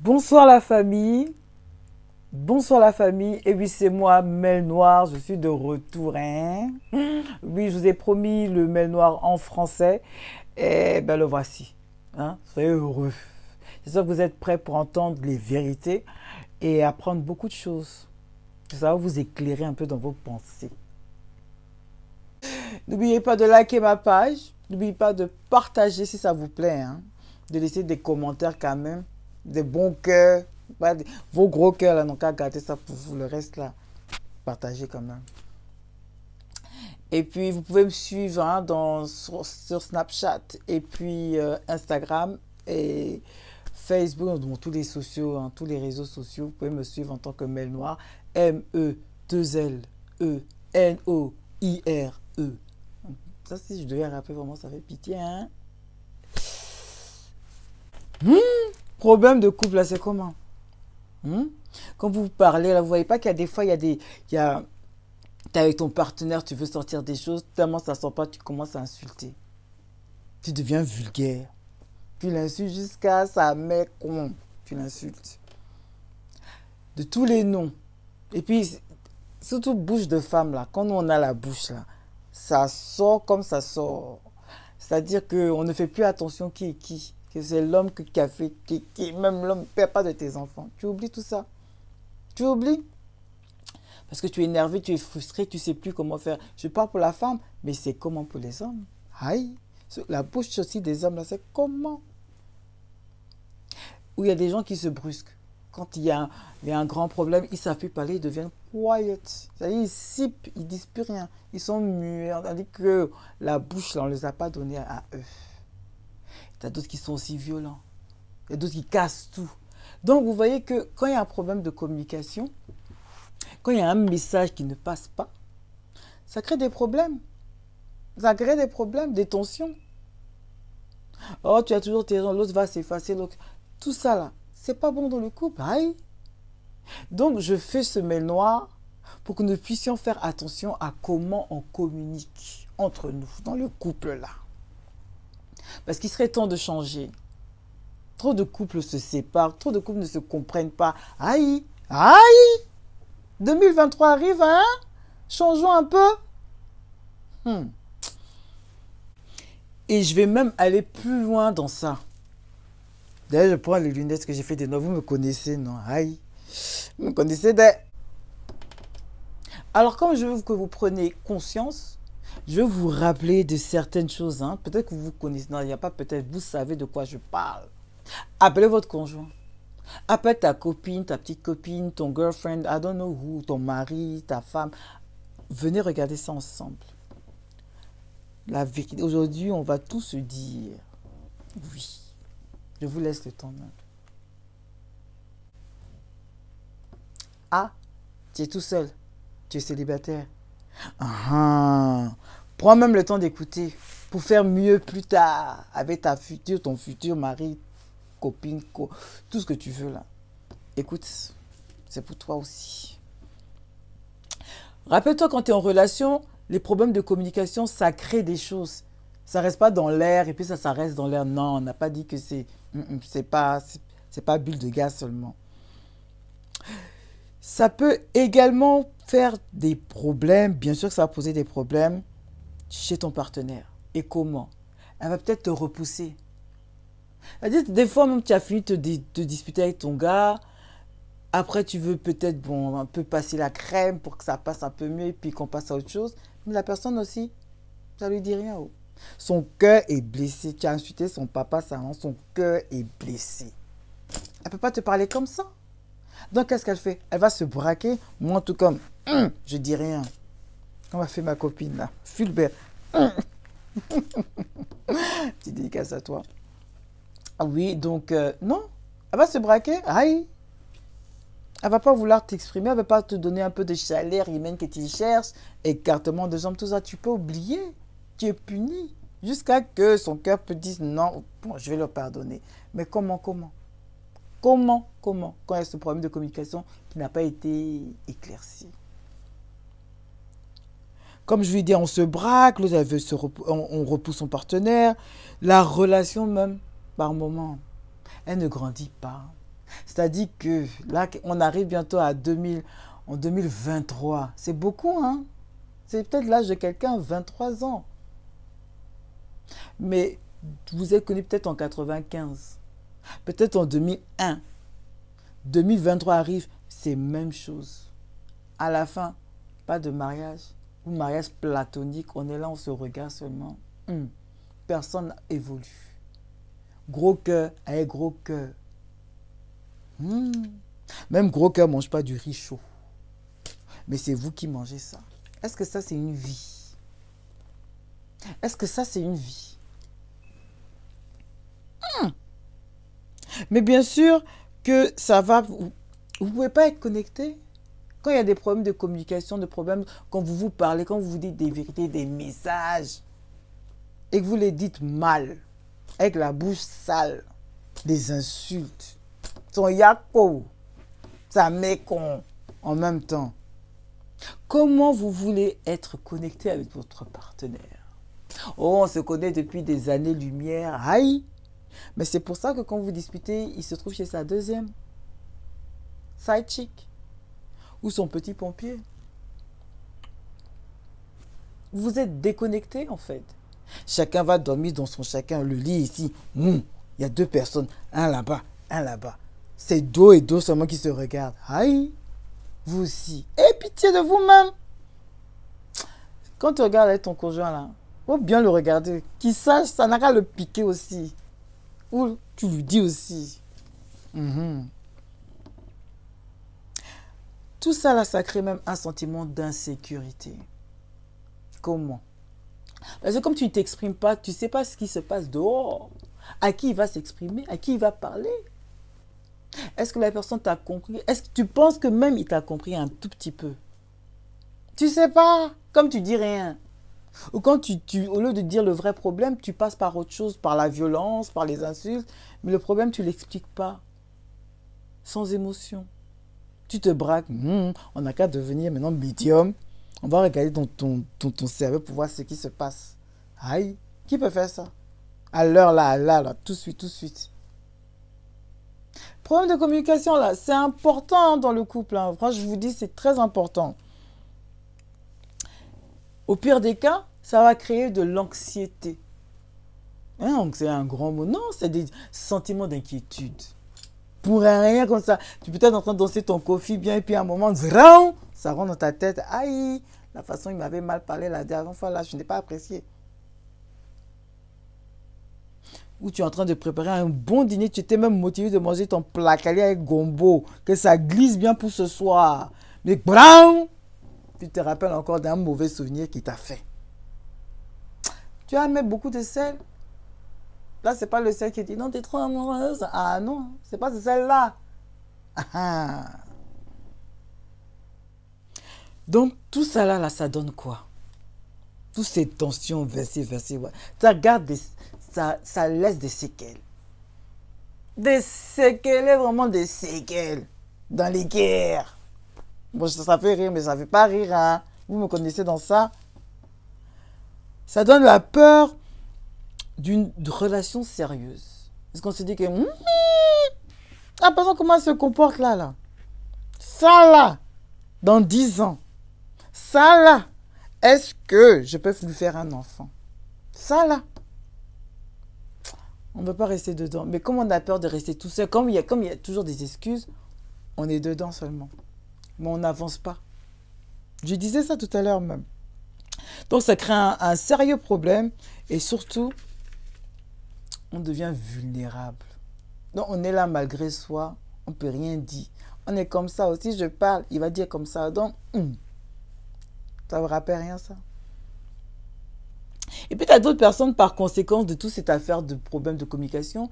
Bonsoir la famille, bonsoir la famille, et oui c'est moi, Mel Noir, je suis de retour, hein. Oui, je vous ai promis le Mel Noir en français, et ben le voici, hein. Soyez heureux. J'espère que vous êtes prêts pour entendre les vérités et apprendre beaucoup de choses. Ça va vous éclairer un peu dans vos pensées. N'oubliez pas de liker ma page, n'oubliez pas de partager si ça vous plaît, hein. De laisser des commentaires quand même, des bons cœurs, pas vos gros cœurs là, n'ont qu'à garder ça pour vous, le reste là, partagez quand même. Et puis vous pouvez me suivre hein, sur Snapchat et puis Instagram et Facebook, donc tous les sociaux, hein, tous les réseaux sociaux. Vous pouvez me suivre en tant que Mel Noir, Mel2Lenoir. Ça, si je devais rappeler vraiment, ça fait pitié, hein. Problème de couple, là, c'est comment? Quand vous parlez, là, vous voyez pas qu'il y a des fois, t'es avec ton partenaire, tu veux sortir des choses, tellement ça sort pas, tu commences à insulter. Tu deviens vulgaire. Tu l'insultes jusqu'à sa mère con. Tu l'insultes. De tous les noms. Et puis, surtout bouche de femme, là, quand on a la bouche, là, ça sort comme ça sort. C'est-à-dire qu'on ne fait plus attention qui est qui. Que c'est l'homme qui a fait, même l'homme ne perd pas de tes enfants. Tu oublies tout ça. Tu oublies. Parce que tu es énervé, tu es frustré, tu ne sais plus comment faire. Je parle pour la femme, mais c'est comment pour les hommes. Aïe. La bouche aussi des hommes, là, c'est comment. Où il y a des gens qui se brusquent. Quand il y a un grand problème, ils ne savent plus parler, ils deviennent quiet. C'est-à-dire, ils sipent, ils ne disent plus rien. Ils sont muets. Tandis que la bouche, là, on ne les a pas donnés à eux. Il y a d'autres qui sont aussi violents. Il y a d'autres qui cassent tout. Donc, vous voyez que quand il y a un problème de communication, quand il y a un message qui ne passe pas, ça crée des problèmes. Ça crée des problèmes, des tensions. Oh, tu as toujours tes raisons, l'autre va s'effacer. Tout ça, là, c'est pas bon dans le couple. Aïe. Donc, je fais ce mail noir pour que nous puissions faire attention à comment on communique entre nous, dans le couple-là. Parce qu'il serait temps de changer. Trop de couples se séparent, trop de couples ne se comprennent pas. Aïe, aïe, 2023 arrive, hein? Changeons un peu. Et je vais même aller plus loin dans ça. D'ailleurs, je prends les lunettes que j'ai fait des noms. Vous me connaissez, non? Aïe, vous me connaissez des... Alors, comme je veux que vous preniez conscience, je vais vous rappeler de certaines choses. Hein. Peut-être que vous connaissez, non, il n'y a pas peut-être, vous savez de quoi je parle. Appelez votre conjoint. Appelle ta copine, ta petite copine, ton girlfriend, I don't know who, ton mari, ta femme. Venez regarder ça ensemble. La vérité, aujourd'hui, on va tout se dire. Oui. Je vous laisse le temps. Ah, tu es tout seul. Tu es célibataire. Ah, prends même le temps d'écouter pour faire mieux plus tard avec ton futur mari, copine, tout ce que tu veux là. Écoute, c'est pour toi aussi. Rappelle-toi quand tu es en relation, les problèmes de communication, ça crée des choses. Ça reste pas dans l'air et puis ça reste dans l'air. Non, on n'a pas dit que c'est pas bulle de gaz seulement. Ça peut également faire des problèmes, bien sûr que ça va poser des problèmes chez ton partenaire. Et comment? Elle va peut-être te repousser. C'est-à-dire, des fois même tu as fini de te disputer avec ton gars, après tu veux peut-être bon, un peu passer la crème pour que ça passe un peu mieux et puis qu'on passe à autre chose. Mais la personne aussi, ça lui dit rien. Oh. Son cœur est blessé. Tu as insulté son papa, ça rend son cœur est blessé. Elle ne peut pas te parler comme ça. Donc, qu'est-ce qu'elle fait? Elle va se braquer. Moi, tout comme, je dis rien. Comme a fait ma copine, là. Fulbert. Petite dédicace à toi. Ah oui, donc, non. Elle va se braquer. Aïe. Elle va pas vouloir t'exprimer. Elle va pas te donner un peu de chaleur humaine que tu cherches. Écartement de jambes, tout ça. Tu peux oublier. Tu es puni. Jusqu'à que son cœur te dise non. Bon, je vais le pardonner. Mais comment? Comment, quand il y a ce problème de communication qui n'a pas été éclairci. Comme je lui dis, on se braque, on repousse son partenaire. La relation même, par moment, elle ne grandit pas. C'est-à-dire que là, on arrive bientôt à 2000, en 2023. C'est beaucoup, hein? C'est peut-être l'âge de quelqu'un, 23 ans. Mais vous êtes connu peut-être en 95, peut-être en 2001. 2023 arrive, c'est même chose. À la fin, pas de mariage ou mariage platonique. On est là, on se regarde seulement. Personne évolue. Gros cœur avec gros cœur. Même gros cœur ne mange pas du riz chaud. Mais c'est vous qui mangez ça. Est-ce que ça, c'est une vie? Est-ce que ça, c'est une vie? Mais bien sûr que ça va... Vous ne pouvez pas être connecté. Quand il y a des problèmes de communication, des problèmes quand vous vous parlez, quand vous vous dites des vérités, des messages, et que vous les dites mal, avec la bouche sale, des insultes, son yako, ça mécon en même temps. Comment vous voulez être connecté avec votre partenaire? Oh, on se connaît depuis des années-lumière. Aïe! Mais c'est pour ça que quand vous disputez, il se trouve chez sa deuxième side chick ou son petit pompier. Vous êtes déconnecté en fait. Chacun va dormir dans son chacun. Le lit ici, il y a deux personnes, un là-bas, un là-bas. C'est dos et dos seulement qui se regardent. Aïe! Vous aussi. Et pitié de vous-même. Quand tu regardes avec ton conjoint là, faut bien le regarder. Qu'il sache, ça n'a qu'à le piquer aussi. Ou tu lui dis aussi. Tout ça là, ça crée même un sentiment d'insécurité. Comment? Parce que comme tu ne t'exprimes pas, tu ne sais pas ce qui se passe dehors. À qui il va s'exprimer? À qui il va parler? Est-ce que la personne t'a compris? Est-ce que tu penses que même il t'a compris un tout petit peu? Tu sais pas, comme tu dis rien. Ou quand au lieu de dire le vrai problème, tu passes par autre chose, par la violence, par les insultes. Mais le problème, tu ne l'expliques pas. Sans émotion. Tu te braques. On n'a qu'à devenir maintenant médium. On va regarder ton cerveau pour voir ce qui se passe. Aïe, qui peut faire ça? À l'heure là, tout de suite, tout de suite. Problème de communication là, c'est important dans le couple. Hein. Franchement, je vous dis, c'est très important. Au pire des cas, ça va créer de l'anxiété. Hein, c'est un grand mot. Non, c'est des sentiments d'inquiétude. Pour rien comme ça. Tu peux être en train de danser ton coffee bien et puis à un moment, ça rentre dans ta tête. Aïe, la façon il m'avait mal parlé la dernière fois là, je n'ai pas apprécié. Ou tu es en train de préparer un bon dîner, tu étais même motivé de manger ton placali avec gombo, que ça glisse bien pour ce soir. Mais tu te rappelles encore d'un mauvais souvenir qui t'a fait. Tu as mis beaucoup de sel. Là, c'est pas le sel qui dit non, t'es trop amoureuse. Ah non, c'est pas ce sel-là. Donc, tout ça là, ça donne quoi? Toutes ces tensions versées. Ça garde ça laisse des séquelles. Des séquelles, vraiment des séquelles. Dans les guerres. Bon, ça fait rire, mais ça ne fait pas rire. Hein. Vous me connaissez dans ça. Ça donne la peur d'une relation sérieuse. Parce qu'on se dit que... la personne, comment elle se comporte là? Ça là, dans 10 ans. Ça là, est-ce que je peux lui faire un enfant? Ça là. On ne veut pas rester dedans. Mais comme on a peur de rester tout seul, comme il y a toujours des excuses, on est dedans seulement. Mais on n'avance pas. Je disais ça tout à l'heure même. Donc ça crée un sérieux problème et surtout, on devient vulnérable. Donc on est là malgré soi, on ne peut rien dire. On est comme ça aussi, je parle, il va dire comme ça. Donc, ça ne vous rappelle rien ça? Et puis, tu as d'autres personnes, par conséquence de toute cette affaire de problèmes de communication.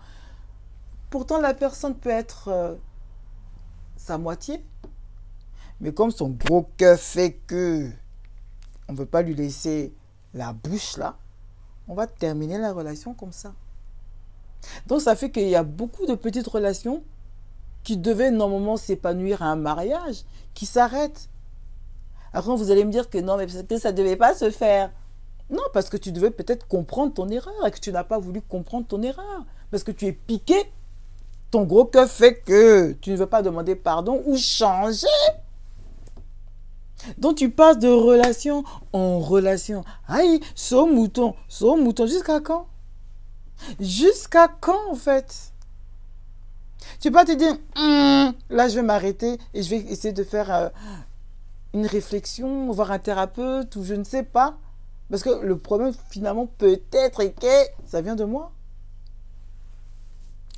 Pourtant, la personne peut être sa moitié. Mais comme son gros cœur fait que on ne veut pas lui laisser la bouche là, on va terminer la relation comme ça. Donc, ça fait qu'il y a beaucoup de petites relations qui devaient normalement s'épanouir à un mariage, qui s'arrêtent. Après, vous allez me dire que non, mais ça ne devait pas se faire. Non, parce que tu devais peut-être comprendre ton erreur et que tu n'as pas voulu comprendre ton erreur. Parce que tu es piqué ton gros cœur fait que tu ne veux pas demander pardon ou changer. Donc tu passes de relation en relation. Aïe, saut mouton, jusqu'à quand? Jusqu'à quand en fait? Tu peux pas te dire, là je vais m'arrêter et je vais essayer de faire une réflexion, voir un thérapeute ou je ne sais pas. Parce que le problème finalement peut-être est que ça vient de moi.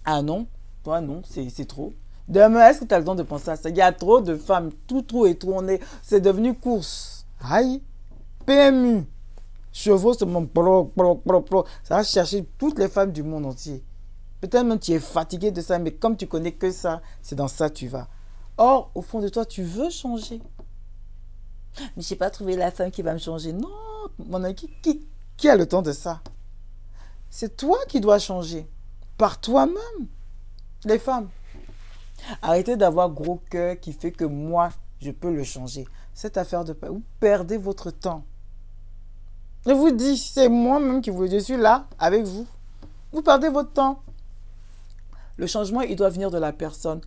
Ah non, toi non, c'est trop. Demain, est-ce que tu as le temps de penser à ça? Il y a trop de femmes, tout est tourné. C'est devenu course. Aïe, PMU. Chevaux, c'est mon ça va chercher toutes les femmes du monde entier. Peut-être même tu es fatigué de ça, mais comme tu connais que ça, c'est dans ça que tu vas. Or, au fond de toi, tu veux changer. Mais je n'ai pas trouvé la femme qui va me changer. Non, mon ami, qui a le temps de ça? C'est toi qui dois changer. Par toi-même. Les femmes. Arrêtez d'avoir gros cœur qui fait que moi, je peux le changer. Cette affaire de... Vous perdez votre temps. Je vous dis, c'est moi-même qui vous... Je suis là avec vous. Vous perdez votre temps. Le changement, il doit venir de la personne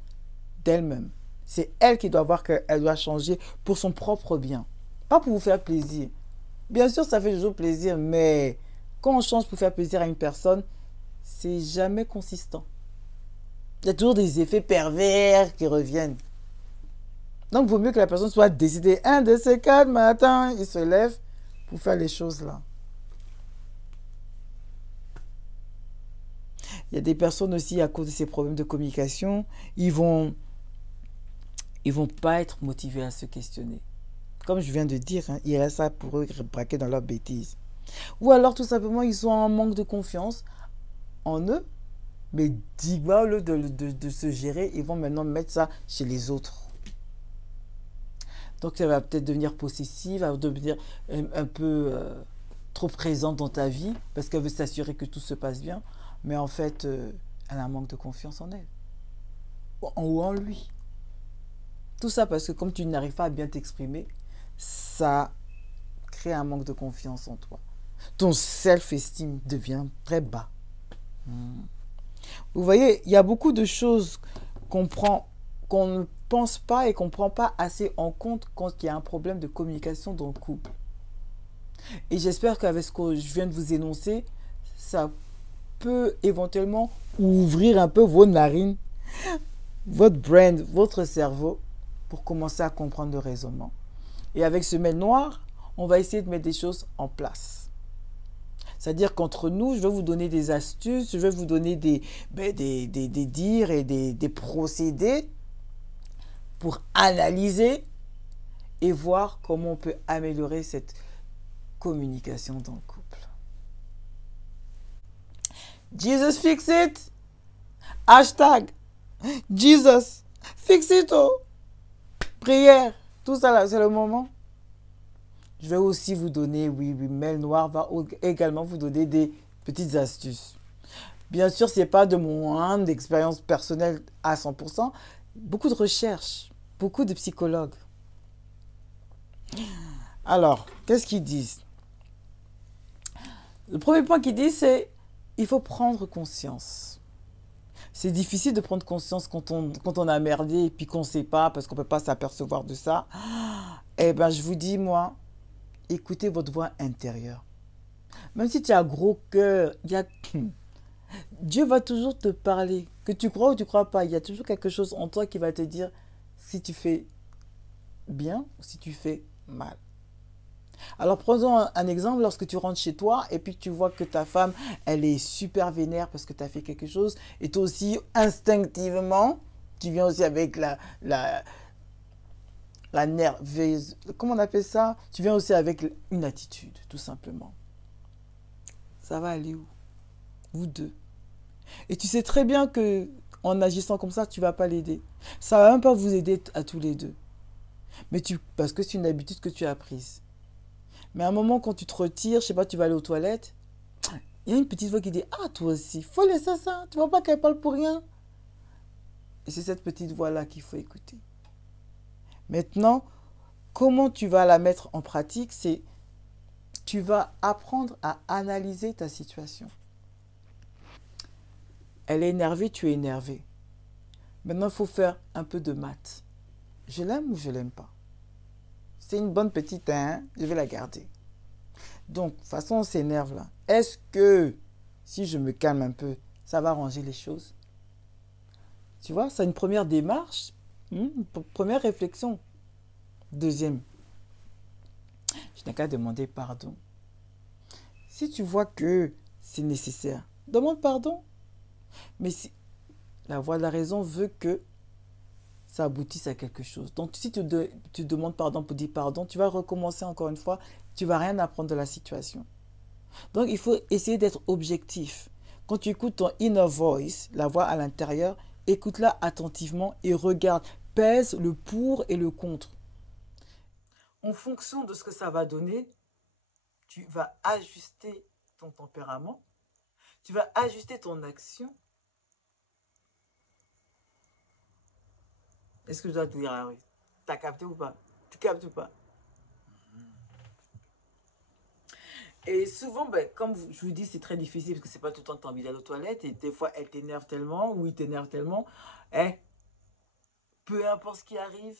d'elle-même. C'est elle qui doit voir qu'elle doit changer pour son propre bien. Pas pour vous faire plaisir. Bien sûr, ça fait toujours plaisir, mais quand on change pour faire plaisir à une personne, c'est jamais consistant. Il y a toujours des effets pervers qui reviennent. Donc, il vaut mieux que la personne soit décidée. Un de ces quatre matins, il se lève pour faire les choses là. Il y a des personnes aussi, à cause de ces problèmes de communication, ils vont pas être motivés à se questionner. Comme je viens de dire, hein, il reste ça pour eux braquer dans leur bêtise. Ou alors, tout simplement, ils ont un manque de confiance en eux. Mais dis-moi, au lieu de se gérer, ils vont maintenant mettre ça chez les autres. Donc, ça va peut-être devenir possessive, va devenir un peu trop présente dans ta vie parce qu'elle veut s'assurer que tout se passe bien. Mais en fait, elle a un manque de confiance en elle. Ou en lui. Tout ça parce que comme tu n'arrives pas à bien t'exprimer, ça crée un manque de confiance en toi. Ton self-esteem devient très bas. Vous voyez, il y a beaucoup de choses qu'on ne pense pas et qu'on ne prend pas assez en compte quand il y a un problème de communication dans le couple. Et j'espère qu'avec ce que je viens de vous énoncer, ça peut éventuellement ouvrir un peu vos narines, votre brain, votre cerveau, pour commencer à comprendre le raisonnement. Et avec ce mail noir, on va essayer de mettre des choses en place. C'est-à-dire qu'entre nous, je vais vous donner des astuces, je vais vous donner des dires et des procédés pour analyser et voir comment on peut améliorer cette communication dans le couple. Jesus fix it. Hashtag Jesus fix it. Oh. Prière. Tout ça là, c'est le moment. Je vais aussi vous donner, oui, Mail Noir va également vous donner des petites astuces. Bien sûr, ce n'est pas de mon expérience personnelle à 100%. Beaucoup de recherches, beaucoup de psychologues. Alors, qu'est-ce qu'ils disent? Le premier point qu'ils disent, c'est il faut prendre conscience. C'est difficile de prendre conscience quand on a merdé et puis qu'on ne sait pas parce qu'on ne peut pas s'apercevoir de ça. Eh bien, je vous dis, moi, écoutez votre voix intérieure. Même si tu as un gros cœur, Dieu va toujours te parler. Que tu crois ou tu ne crois pas, il y a toujours quelque chose en toi qui va te dire si tu fais bien ou si tu fais mal. Alors prenons un exemple, lorsque tu rentres chez toi et puis tu vois que ta femme, elle est super vénère parce que tu as fait quelque chose et toi aussi, instinctivement, tu viens aussi avec la nerveuse, comment on appelle ça? Tu viens aussi avec une attitude, tout simplement. Ça va aller où? Vous deux. Et tu sais très bien que en agissant comme ça, tu ne vas pas l'aider. Ça ne va même pas vous aider à tous les deux. Mais parce que c'est une habitude que tu as prise. Mais à un moment, quand tu te retires, je sais pas, tu vas aller aux toilettes, il y a une petite voix qui dit « Ah, toi aussi, faut laisser ça, tu vois pas qu'elle parle pour rien ?» Et c'est cette petite voix-là qu'il faut écouter. Maintenant, comment tu vas la mettre en pratique? C'est tu vas apprendre à analyser ta situation. Elle est énervée, tu es énervé. Maintenant, il faut faire un peu de maths. Je l'aime ou je l'aime pas? C'est une bonne petite, hein? Je vais la garder. Donc, de toute façon, on s'énerve là. Est-ce que si je me calme un peu, ça va arranger les choses? Tu vois, c'est une première démarche, une première réflexion. Deuxième, je n'ai qu'à demander pardon. Si tu vois que c'est nécessaire, demande pardon. Mais si la voie de la raison veut que ça aboutisse à quelque chose. Donc, si tu demandes pardon pour dire pardon, tu vas recommencer encore une fois, tu vas rien apprendre de la situation. Donc, il faut essayer d'être objectif. Quand tu écoutes ton inner voice, la voix à l'intérieur, écoute-la attentivement et regarde, pèse le pour et le contre. En fonction de ce que ça va donner, tu vas ajuster ton tempérament, tu vas ajuster ton action. Est-ce que je dois te dire, ah oui, t'as capté ou pas? Tu captes ou pas? Et souvent, ben, comme je vous dis, c'est très difficile parce que c'est pas tout le temps que tu as envie d'aller aux toilettes et des fois, elle t'énerve tellement ou il t'énerve tellement. Eh, peu importe ce qui arrive,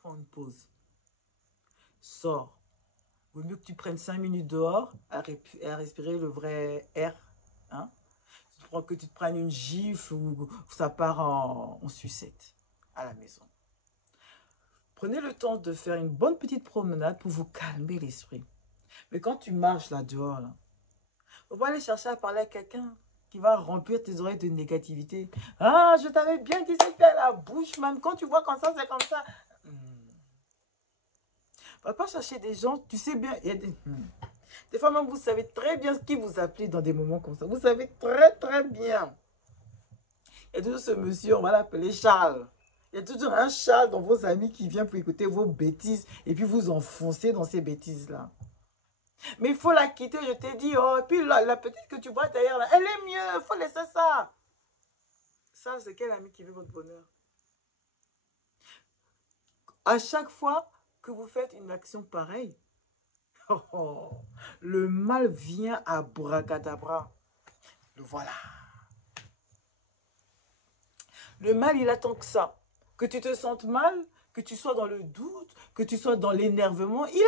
prends une pause. Sors. Vaut mieux que tu prennes 5 minutes dehors à respirer le vrai air. Hein? Que tu te prennes une gifle ou ça part en sucette à la maison. Prenez le temps de faire une bonne petite promenade pour vous calmer l'esprit. Mais quand tu marches là dehors, là, faut pas aller chercher à parler à quelqu'un qui va remplir tes oreilles de négativité. Ah, je t'avais bien dit, c'est faire la bouche, même quand tu vois comme ça, c'est comme ça. Va pas chercher des gens, tu sais bien, il y a des fois même, vous savez très bien ce qui vous appelez dans des moments comme ça. Vous savez très très bien. Il y a toujours ce monsieur, on va l'appeler Charles. Il y a toujours un Charles dans vos amis qui vient pour écouter vos bêtises et puis vous enfoncer dans ces bêtises-là. Mais il faut la quitter, je t'ai dit. Oh, et puis la petite que tu vois derrière, là, elle est mieux, il faut laisser ça. Ça, c'est quel ami qui veut votre bonheur? À chaque fois que vous faites une action pareille, le mal vient à bracadabra. Le voilà. Le mal, il attend que ça. Que tu te sentes mal, que tu sois dans le doute, que tu sois dans l'énervement, il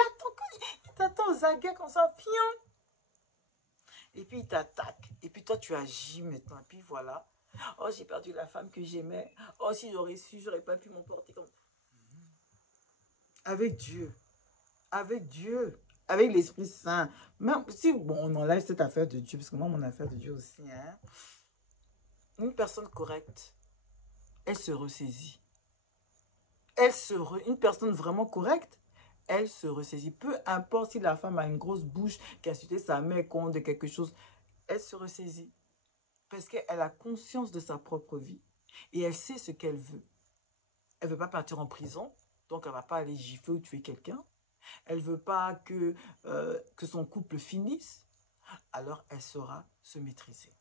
t'attend aux aguets comme ça, fion. Et puis il t'attaque. Et puis toi, tu agis maintenant. Et puis voilà. Oh, j'ai perdu la femme que j'aimais. Oh, si j'aurais su, j'aurais pas pu m'emporter comme... Avec Dieu. Avec Dieu. Avec l'Esprit Saint. Même si, bon, on enlève cette affaire de Dieu, parce que moi, mon affaire de Dieu aussi, hein. Une personne correcte, elle se ressaisit. Une personne vraiment correcte, elle se ressaisit. Peu importe si la femme a une grosse bouche, qui a insulté sa mère contre quelque chose, elle se ressaisit. Parce qu'elle a conscience de sa propre vie. Et elle sait ce qu'elle veut. Elle ne veut pas partir en prison, donc elle ne va pas aller gifler ou tuer quelqu'un. Elle ne veut pas que son couple finisse. Alors elle saura se maîtriser.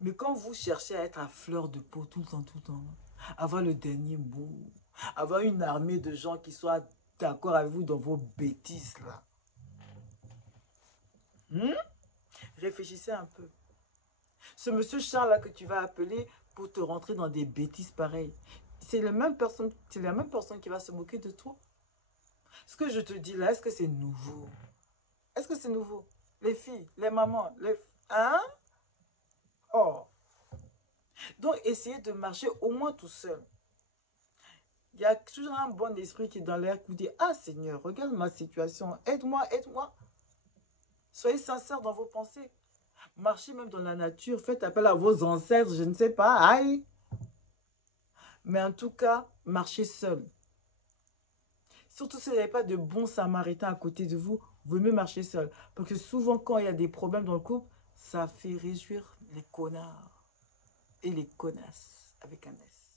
Mais quand vous cherchez à être à fleur de peau tout le temps, avoir le dernier mot, avoir une armée de gens qui soient d'accord avec vous dans vos bêtises là, réfléchissez un peu. Ce monsieur Charles là que tu vas appeler pour te rentrer dans des bêtises pareilles, c'est la même personne qui va se moquer de toi. Ce que je te dis là, est-ce que c'est nouveau? Est-ce que c'est nouveau? Les filles, les mamans, hein? Oh. Donc, essayez de marcher au moins tout seul. Il y a toujours un bon esprit qui est dans l'air qui vous dit, ah Seigneur, regarde ma situation, aide-moi, aide-moi. Soyez sincères dans vos pensées. Marchez même dans la nature, faites appel à vos ancêtres, je ne sais pas, aïe. Mais en tout cas, marchez seul. Surtout si vous n'avez pas de bons samaritains à côté de vous, vous mieux marcher seul. Parce que souvent, quand il y a des problèmes dans le couple, ça fait réjouir les connards et les connasses avec un S.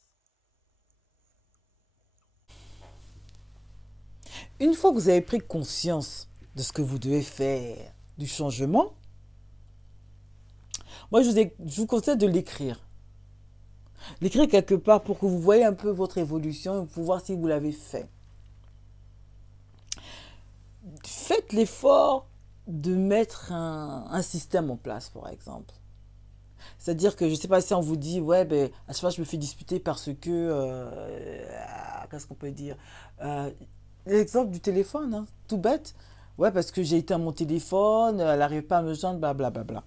Une fois que vous avez pris conscience de ce que vous devez faire, du changement, moi je vous conseille de l'écrire. L'écrire quelque part pour que vous voyez un peu votre évolution et pour voir si vous l'avez fait. Faites l'effort de mettre un système en place, par exemple. C'est-à-dire que je ne sais pas si on vous dit, ouais, ben, à chaque fois je me fais disputer parce que, qu'est-ce qu'on peut dire? Euh, L'exemple du téléphone, hein, tout bête. Ouais, parce que j'ai éteint mon téléphone, elle n'arrive pas à me joindre, blablabla.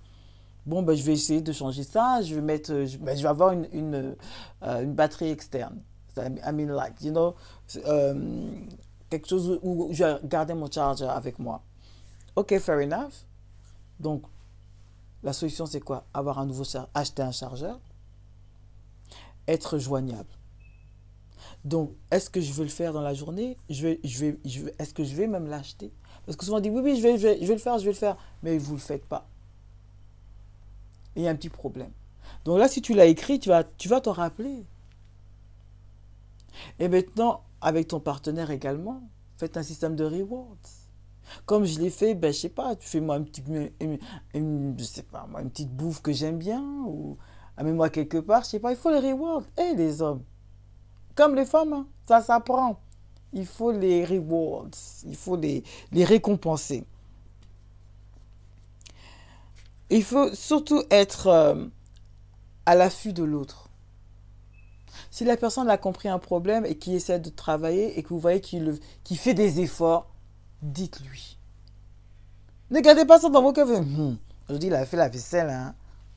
Bon, ben, je vais essayer de changer ça, je vais mettre, je vais avoir une batterie externe. I mean, like, you know, euh, quelque chose où je vais garder mon charger avec moi. Ok, fair enough. Donc, la solution, c'est quoi? Avoir un nouveau acheter un chargeur, être joignable. Donc, est-ce que je veux le faire dans la journée? Est-ce que je vais même l'acheter? Parce que souvent on dit oui, oui, je vais le faire, je vais le faire. Mais vous ne le faites pas. Et il y a un petit problème. Donc là, si tu l'as écrit, tu vas t'en rappeler. Et maintenant, avec ton partenaire également, faites un système de rewards. Comme je l'ai fait, ben, je sais pas, tu fais moi je sais pas, moi, une petite bouffe que j'aime bien, ou amène-moi quelque part, je sais pas, il faut les rewards. Et les hommes, comme les femmes, hein, ça s'apprend. Il faut les rewards, il faut les récompenser. Il faut surtout être à l'affût de l'autre. Si la personne a compris un problème et qui essaie de travailler et que vous voyez qu'il fait des efforts, dites-lui. Ne gardez pas ça dans vos cœurs. Aujourd'hui, il a fait la vaisselle, hein.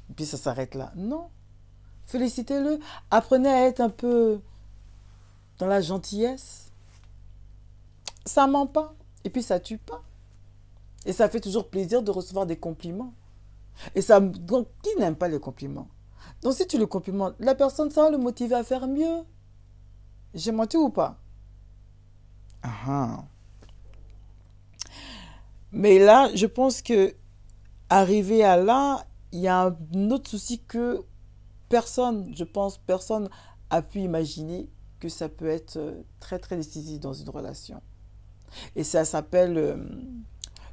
Et puis ça s'arrête là. Non. Félicitez-le. Apprenez à être un peu dans la gentillesse. Ça ment pas. Et puis ça tue pas. Et ça fait toujours plaisir de recevoir des compliments. Et ça, donc, qui n'aime pas les compliments? Donc, si tu le complimentes, la personne, ça va le motiver à faire mieux. J'ai menti ou pas? Ah, ah. Mais là, je pense que arrivé à là, il y a un autre souci que personne, je pense, personne a pu imaginer que ça peut être très, très décisif dans une relation. Et ça s'appelle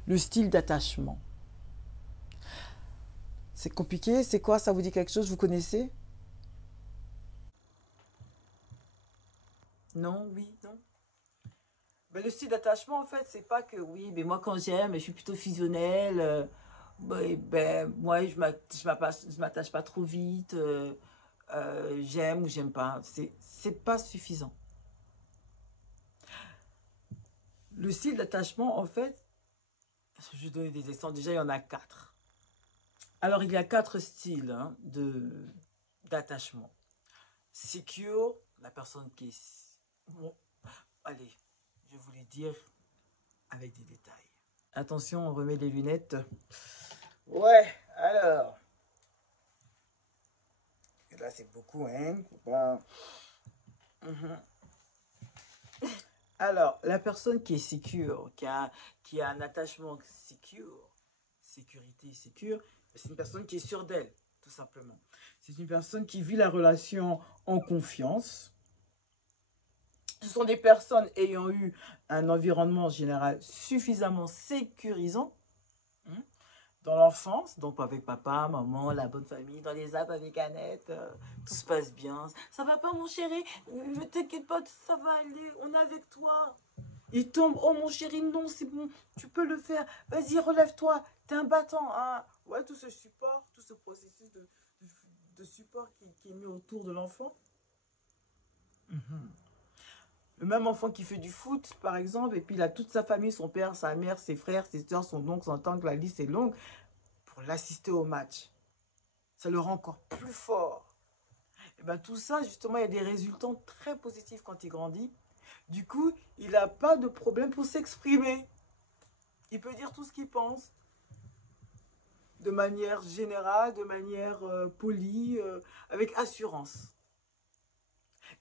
le style d'attachement. C'est compliqué, c'est quoi? Ça vous dit quelque chose? Vous connaissez? Non, oui, non. Ben, le style d'attachement, en fait, c'est pas que oui, mais moi quand j'aime, je suis plutôt fusionnelle. Moi, je m'attache pas trop vite. J'aime ou j'aime pas. C'est pas suffisant. Le style d'attachement, en fait, je vais donner des exemples. Déjà, il y en a quatre. Alors, il y a quatre styles hein, d'attachement. Secure, la personne qui est... Bon, allez, je vais vous les dire avec des détails. Attention, on remet les lunettes. Ouais, alors. Là, c'est beaucoup, hein. Mhm. Alors, la personne qui est secure, qui a un attachement secure, sécurité secure, c'est une personne qui est sûre d'elle, tout simplement. C'est une personne qui vit la relation en confiance. Ce sont des personnes ayant eu un environnement en général suffisamment sécurisant hein, dans l'enfance, donc avec papa, maman, la bonne famille, dans les apps avec Annette, tout se passe bien. Ça va pas mon chéri? Ne t'inquiète pas, ça va aller, on est avec toi. Il tombe, oh mon chéri, non, c'est bon, tu peux le faire. Vas-y, relève-toi, t'es un battant. Hein. Ouais, tout ce support, tout ce processus de support qui est mis autour de l'enfant. Le même enfant qui fait du foot, par exemple, et puis il a toute sa famille, son père, sa mère, ses frères, ses soeurs, son oncle, son tante, la liste est longue, pour l'assister au match. Ça le rend encore plus fort. Et bien tout ça, justement, il y a des résultats très positifs quand il grandit. Du coup, il n'a pas de problème pour s'exprimer. Il peut dire tout ce qu'il pense, de manière générale, de manière polie, avec assurance.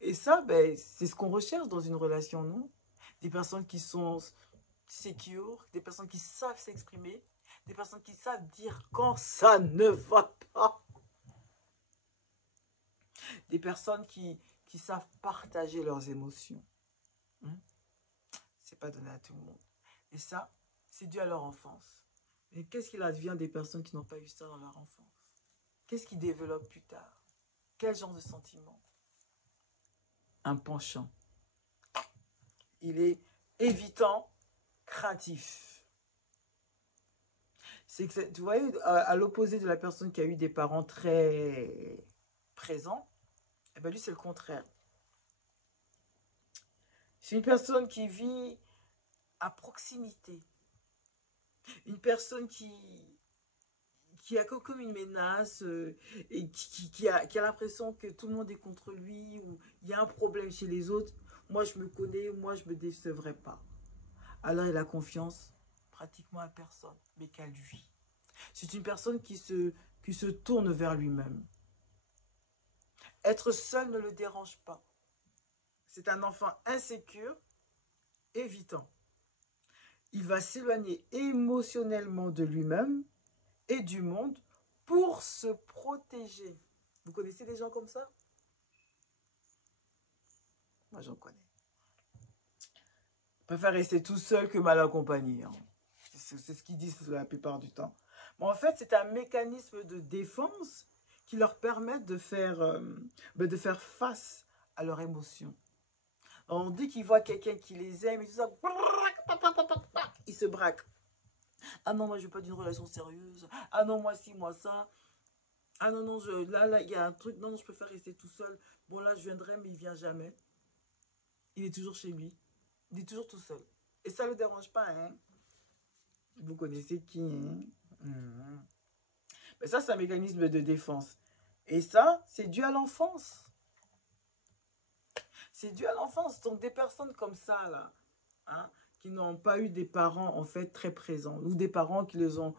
Et ça, ben, c'est ce qu'on recherche dans une relation, non? Des personnes qui sont secure, des personnes qui savent s'exprimer, des personnes qui savent dire quand ça ne va pas, des personnes qui savent partager leurs émotions. Hein? C'est pas donné à tout le monde. Et ça, c'est dû à leur enfance. Mais qu'est-ce qu'il advient des personnes qui n'ont pas eu ça dans leur enfance? Qu'est-ce qu'ils développent plus tard? Quel genre de sentiment? Un penchant. Il est évitant, craintif. C'est que, tu vois, à l'opposé de la personne qui a eu des parents très présents, eh ben lui, c'est le contraire. C'est une personne qui vit à proximité. Une personne qui a comme une menace et qui a l'impression que tout le monde est contre lui ou il y a un problème chez les autres. Moi, je me connais, moi, je ne me décevrai pas. Alors, il a confiance pratiquement à personne, mais qu'à lui. C'est une personne qui se tourne vers lui-même. Être seul ne le dérange pas. C'est un enfant insécure, évitant. Il va s'éloigner émotionnellement de lui-même et du monde pour se protéger. Vous connaissez des gens comme ça? Moi, j'en connais. Je préfère rester tout seul que mal accompagné. Hein. C'est ce qu'ils disent la plupart du temps. Mais en fait, c'est un mécanisme de défense qui leur permet de faire face à leurs émotions. On dit qu'ils voient quelqu'un qui les aime et tout ça, ils se braquent. Ah non, moi je veux pas d'une relation sérieuse. Ah non, moi si, moi ça. Ah non, non, là, il y a un truc. Non, non, je préfère rester tout seul. Bon, là, je viendrai, mais il vient jamais. Il est toujours chez lui. Il est toujours tout seul. Et ça ne le dérange pas, hein. Vous connaissez qui, hein? Mais ça, c'est un mécanisme de défense. Et ça, c'est dû à l'enfance. C'est dû à l'enfance. Donc, des personnes comme ça, là, hein, qui n'ont pas eu des parents, en fait, très présents, ou des parents qui les ont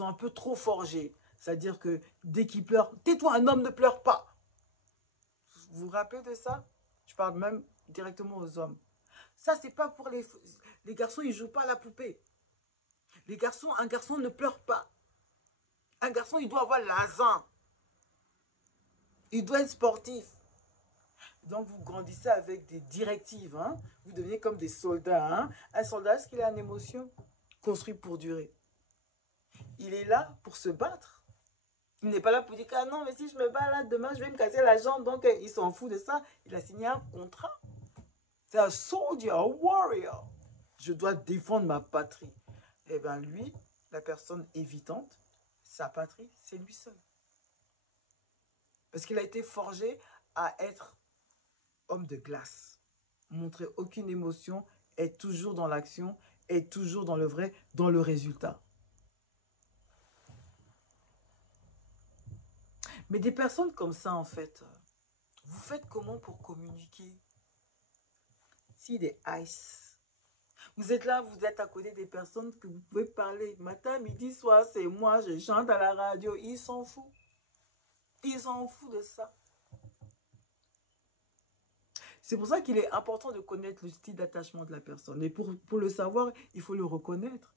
un peu trop forgés. C'est-à-dire que dès qu'ils pleurent, tais-toi, un homme ne pleure pas. Vous vous rappelez de ça? Je parle même directement aux hommes. Ça, c'est pas pour les garçons, ils jouent pas à la poupée. Les garçons, un garçon ne pleure pas. Un garçon, il doit avoir l'argent. Il doit être sportif. Donc, vous grandissez avec des directives. Hein? Vous devenez comme des soldats. Hein? Un soldat, est-ce qu'il a une émotion? Construit pour durer. Il est là pour se battre. Il n'est pas là pour dire ah non, mais si je me bats là, demain, je vais me casser la jambe. Donc, il s'en fout de ça. Il a signé un contrat. C'est un soldier, un warrior. Je dois défendre ma patrie. Eh bien, lui, la personne évitante, sa patrie, c'est lui seul. Parce qu'il a été forgé à être homme de glace. Montrer aucune émotion, être toujours dans l'action, être toujours dans le vrai, dans le résultat. Mais des personnes comme ça, en fait, vous faites comment pour communiquer? Si des ice. Vous êtes là, vous êtes à côté des personnes que vous pouvez parler. Matin, midi, soir, c'est moi, je chante à la radio. Ils s'en foutent. Ils s'en foutent de ça. C'est pour ça qu'il est important de connaître le style d'attachement de la personne. Et pour le savoir, il faut le reconnaître.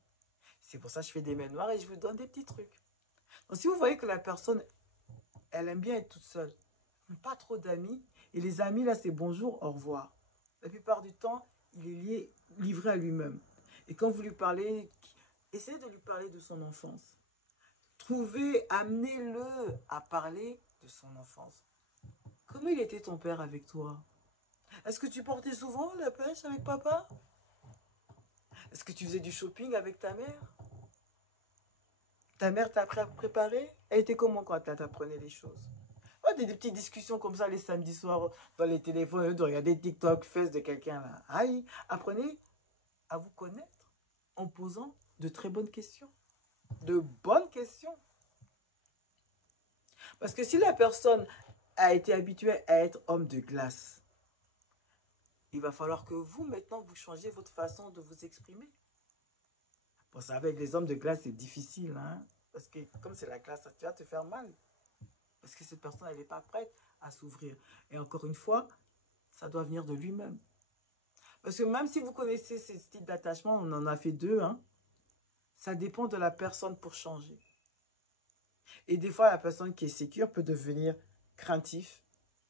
C'est pour ça que je fais des mémoires et je vous donne des petits trucs. Donc, si vous voyez que la personne, elle aime bien être toute seule, pas trop d'amis, et les amis, là, c'est bonjour, au revoir. La plupart du temps, il est livré à lui-même. Et quand vous lui parlez, essayez de lui parler de son enfance. Amenez-le à parler de son enfance. Comment il était ton père avec toi? Est-ce que tu portais souvent la pêche avec papa? Est-ce que tu faisais du shopping avec ta mère? Ta mère t'a préparé? Elle était comment quand elle t'apprenait les choses? Ouais, des petites discussions comme ça les samedis soirs dans les téléphones, de regarder TikTok, face de quelqu'un là. Aïe, apprenez à vous connaître en posant de très bonnes questions. De bonnes questions. Parce que si la personne a été habituée à être homme de glace, il va falloir que vous, maintenant, vous changiez votre façon de vous exprimer. Bon, ça, avec les hommes de glace, c'est difficile, hein? Parce que comme c'est la glace, tu vas te faire mal. Parce que cette personne, elle n'est pas prête à s'ouvrir. Et encore une fois, ça doit venir de lui-même. Parce que même si vous connaissez ces styles d'attachement, on en a fait deux, hein, ça dépend de la personne pour changer. Et des fois, la personne qui est sécure peut devenir craintif,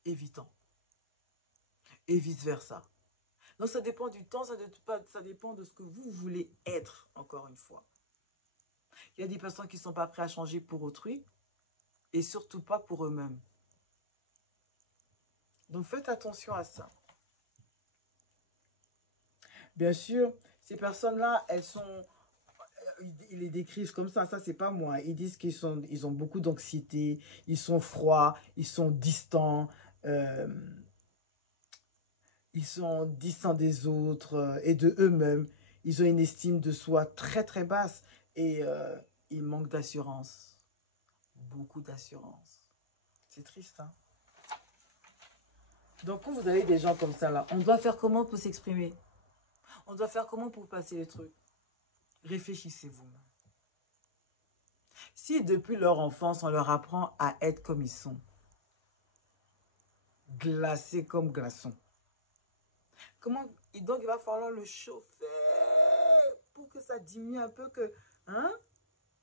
évitant. Et vice-versa. Donc ça dépend du temps, ça dépend de ce que vous voulez être, encore une fois. Il y a des personnes qui ne sont pas prêtes à changer pour autrui et surtout pas pour eux-mêmes. Donc faites attention à ça. Bien sûr, ces personnes-là, elles sont... Ils les décrivent comme ça c'est pas moi. Ils disent ils ont beaucoup d'anxiété, ils sont froids, ils sont distants, euh, ils sont distants des autres et de eux-mêmes. Ils ont une estime de soi très très basse et ils manquent d'assurance. Beaucoup d'assurance. C'est triste, hein? Donc, quand vous avez des gens comme ça, là, on doit faire comment pour s'exprimer? On doit faire comment pour passer les trucs? Réfléchissez-vous. Si depuis leur enfance, on leur apprend à être comme ils sont, glacés comme glaçons, comment, et donc il va falloir le chauffer pour que ça diminue un peu, hein,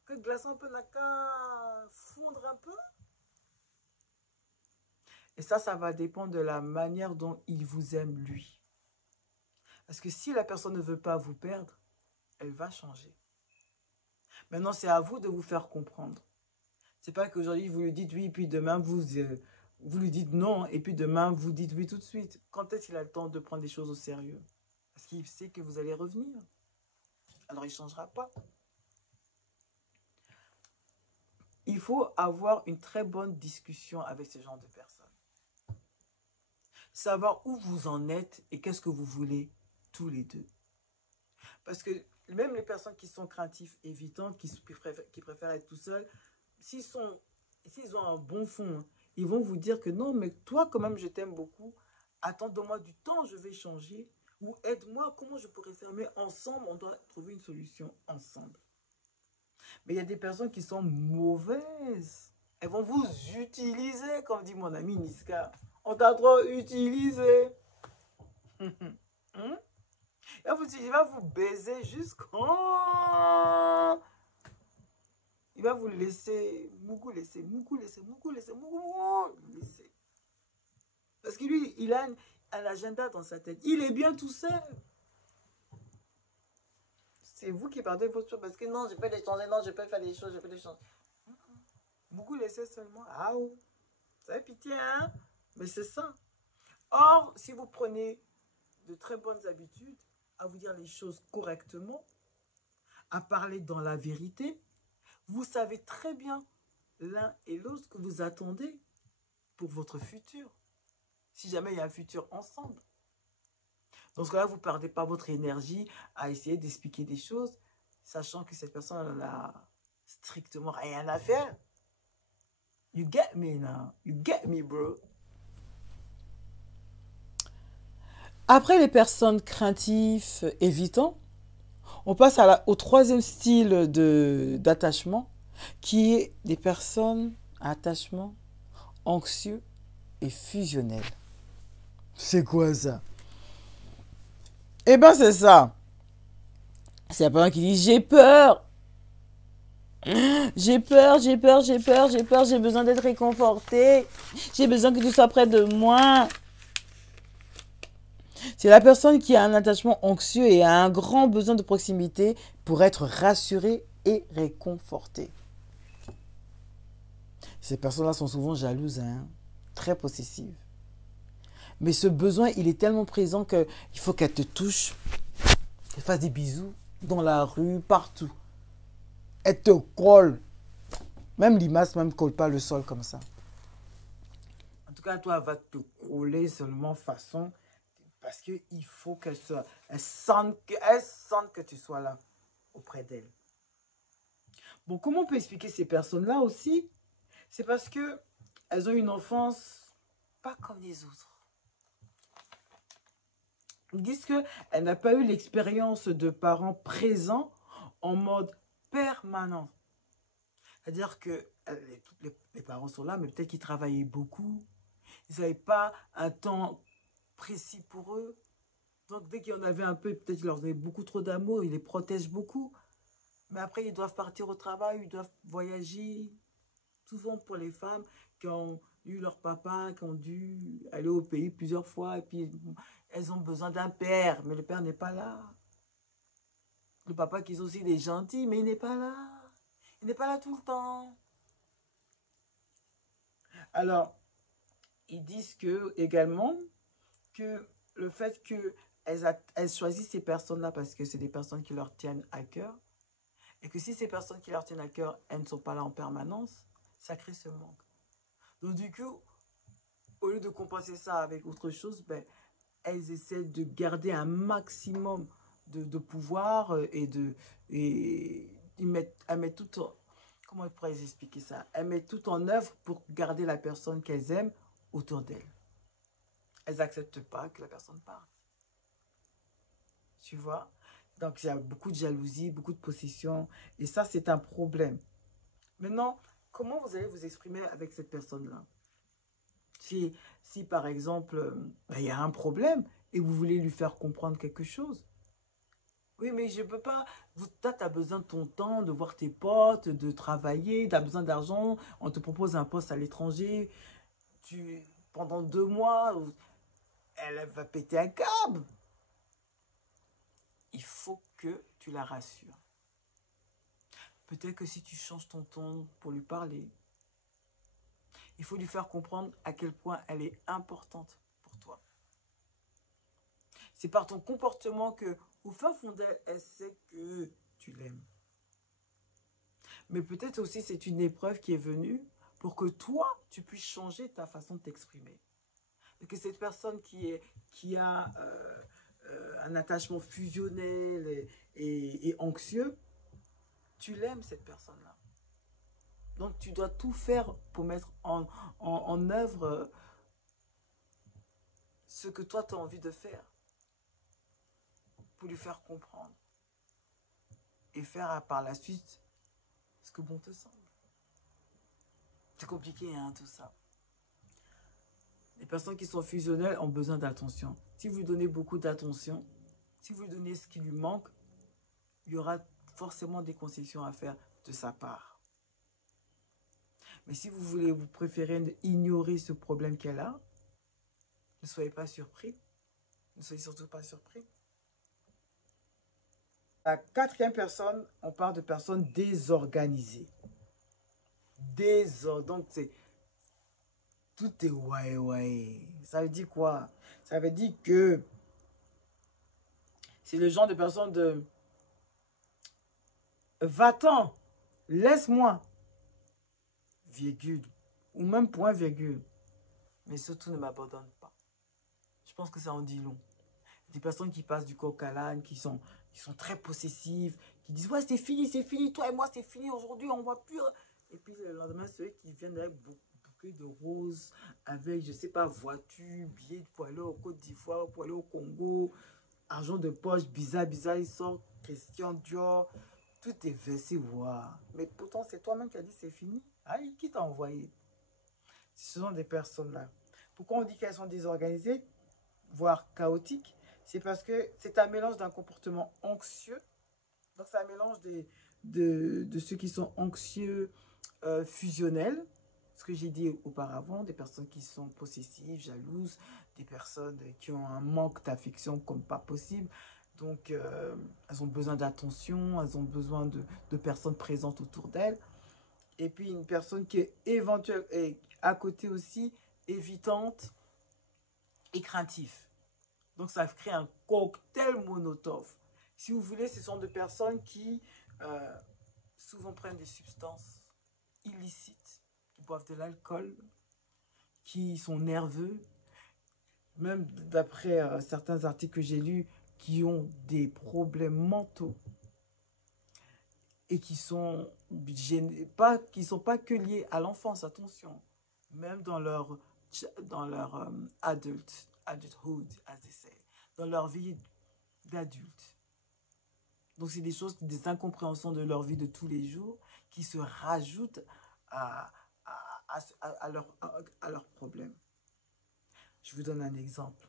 que le glaçon n'a qu'à fondre un peu. Et ça va dépendre de la manière dont il vous aime, lui. Parce que si la personne ne veut pas vous perdre, elle va changer. Maintenant, c'est à vous de vous faire comprendre. C'est pas qu'aujourd'hui, vous lui dites oui, puis demain, vous lui dites non, et puis demain, vous dites oui tout de suite. Quand est-ce qu'il a le temps de prendre les choses au sérieux? Parce qu'il sait que vous allez revenir. Alors, il ne changera pas. Il faut avoir une très bonne discussion avec ce genre de personnes. Savoir où vous en êtes et qu'est-ce que vous voulez tous les deux. Parce que même les personnes qui sont craintifs, évitantes, qui préfèrent être tout seuls, s'ils ont un bon fond, ils vont vous dire que non, mais toi, quand même, je t'aime beaucoup. Attends, donne-moi du temps, je vais changer. Ou aide-moi, comment je pourrais faire? Mais ensemble, on doit trouver une solution ensemble. Mais il y a des personnes qui sont mauvaises. Elles vont vous utiliser, comme dit mon ami Niska. On t'a trop utilisé. Il va vous baiser jusqu'en... Il va vous laisser, laisser. Parce que lui, il a un agenda dans sa tête. Il est bien tout seul. C'est vous qui perdez votre chose parce que non, je peux les changer, non, je peux faire des choses, je peux les changer. Beaucoup laisser seulement. Ah oh, ça fait pitié, hein? Mais c'est ça. Or, si vous prenez de très bonnes habitudes, à vous dire les choses correctement, à parler dans la vérité, vous savez très bien l'un et l'autre ce que vous attendez pour votre futur. Si jamais il y a un futur ensemble. Dans ce cas-là, vous ne perdez pas votre énergie à essayer d'expliquer des choses, sachant que cette personne n'a strictement rien à faire. You get me now. You get me, bro. Après les personnes craintives, évitants, on passe au troisième style d'attachement, qui est des personnes à attachement anxieux et fusionnel. C'est quoi ça? Eh ben c'est ça. C'est la personne qui dit j'ai peur. J'ai peur, j'ai besoin d'être réconforté. J'ai besoin que tu sois près de moi. C'est la personne qui a un attachement anxieux et a un grand besoin de proximité pour être rassurée et réconfortée. Ces personnes-là sont souvent jalouses, hein, très possessives. Mais ce besoin, il est tellement présent qu'il faut qu'elle te touche, qu'elle fasse des bisous dans la rue, partout. Elle te colle. Même limace même colle pas le sol comme ça. En tout cas, toi, elle va te coller seulement façon... Parce qu'il faut qu'elle sente que tu sois là auprès d'elle. Bon, comment on peut expliquer ces personnes-là aussi? C'est parce que elles ont une enfance pas comme les autres. Ils disent qu'elle n'a pas eu l'expérience de parents présents en mode permanent. C'est-à-dire que les parents sont là, mais peut-être qu'ils travaillaient beaucoup. Ils n'avaient pas un temps précis pour eux. Donc, dès qu'il y en avait un peu, peut-être qu'ils leur donnaient beaucoup trop d'amour, ils les protègent beaucoup. Mais après, ils doivent partir au travail, ils doivent voyager. Souvent pour les femmes qui ont eu leur papa, qui ont dû aller au pays plusieurs fois, et puis elles ont besoin d'un père, mais le père n'est pas là. Le papa qui est aussi des gentils, mais il n'est pas là. Il n'est pas là tout le temps. Alors, ils disent également que le fait qu'elles choisissent ces personnes-là parce que c'est des personnes qui leur tiennent à cœur, Et que si ces personnes qui leur tiennent à cœur, elles ne sont pas là en permanence, ça crée ce manque. Donc du coup, au lieu de compenser ça avec autre chose, ben, elles essaient de garder un maximum de pouvoir et elles mettent tout en, comment je pourrais expliquer ça? Elles mettent tout en œuvre pour garder la personne qu'elles aiment autour d'elles. Elles n'acceptent pas que la personne parte. Tu vois? Donc, il y a beaucoup de jalousie, beaucoup de possession. Et ça, c'est un problème. Maintenant, comment vous allez vous exprimer avec cette personne-là? Si, par exemple, il y a un problème et vous voulez lui faire comprendre quelque chose. Oui, mais je ne peux pas. Toi, tu as besoin de ton temps, de voir tes potes, de travailler, tu as besoin d'argent. On te propose un poste à l'étranger. Pendant 2 mois, elle va péter un câble. Il faut que tu la rassures. Peut-être que si tu changes ton ton pour lui parler, il faut lui faire comprendre à quel point elle est importante pour toi. C'est par ton comportement que, au fin fond d'elle, elle sait que tu l'aimes. Mais peut-être aussi c'est une épreuve qui est venue pour que toi, tu puisses changer ta façon de t'exprimer. Et que cette personne qui a un attachement fusionnel et anxieux, tu l'aimes cette personne-là. Donc tu dois tout faire pour mettre en œuvre ce que toi tu as envie de faire, pour lui faire comprendre et faire par la suite ce que bon te semble. C'est compliqué, hein, tout ça. Les personnes qui sont fusionnelles ont besoin d'attention. Si vous lui donnez beaucoup d'attention, si vous lui donnez ce qui lui manque, il y aura forcément des concessions à faire de sa part. Mais si vous préférez ignorer ce problème qu'elle a, ne soyez pas surpris. Ne soyez surtout pas surpris. La quatrième personne, on parle de personnes désorganisées. Donc, c'est tout est ouais. Ça veut dire quoi? Ça veut dire que c'est le genre de personne de va-t'en, laisse-moi, virgule, ou même point virgule. Mais surtout ne m'abandonne pas. Je pense que ça en dit long. Des personnes qui passent du coq à l'âne, qui sont très possessives, qui disent ouais c'est fini, toi et moi c'est fini, aujourd'hui on va plus. Et puis le lendemain, ceux qui viennent avec bouquet de roses, avec je sais pas, voiture, billets pour aller au Côte d'Ivoire, pour aller au Congo, argent de poche, bizarre, ils sortent, Christian Dior, tout est versé, waouh. Mais pourtant c'est toi-même qui as dit c'est fini. Ah, qui t'a envoyé? Ce sont des personnes là. Pourquoi on dit qu'elles sont désorganisées, voire chaotique, c'est parce que c'est un mélange d'un comportement anxieux. Donc, c'est un mélange de ceux qui sont anxieux fusionnels, ce que j'ai dit auparavant, des personnes qui sont possessives, jalouses, des personnes qui ont un manque d'affection comme pas possible. Donc, elles ont besoin d'attention, elles ont besoin de personnes présentes autour d'elles. Et puis, une personne qui est éventuelle et à côté aussi évitante et craintive. Donc, ça crée un cocktail monotone. Si vous voulez, ce sont des personnes qui souvent prennent des substances illicites, qui boivent de l'alcool, qui sont nerveux, même d'après certains articles que j'ai lus, qui ont des problèmes mentaux et qui sont pas que liés à l'enfance, attention, même dans leur adulthood, as they say, dans leur vie d'adulte. Donc, c'est des choses, des incompréhensions de leur vie de tous les jours qui se rajoutent à, à leurs problèmes. Je vous donne un exemple.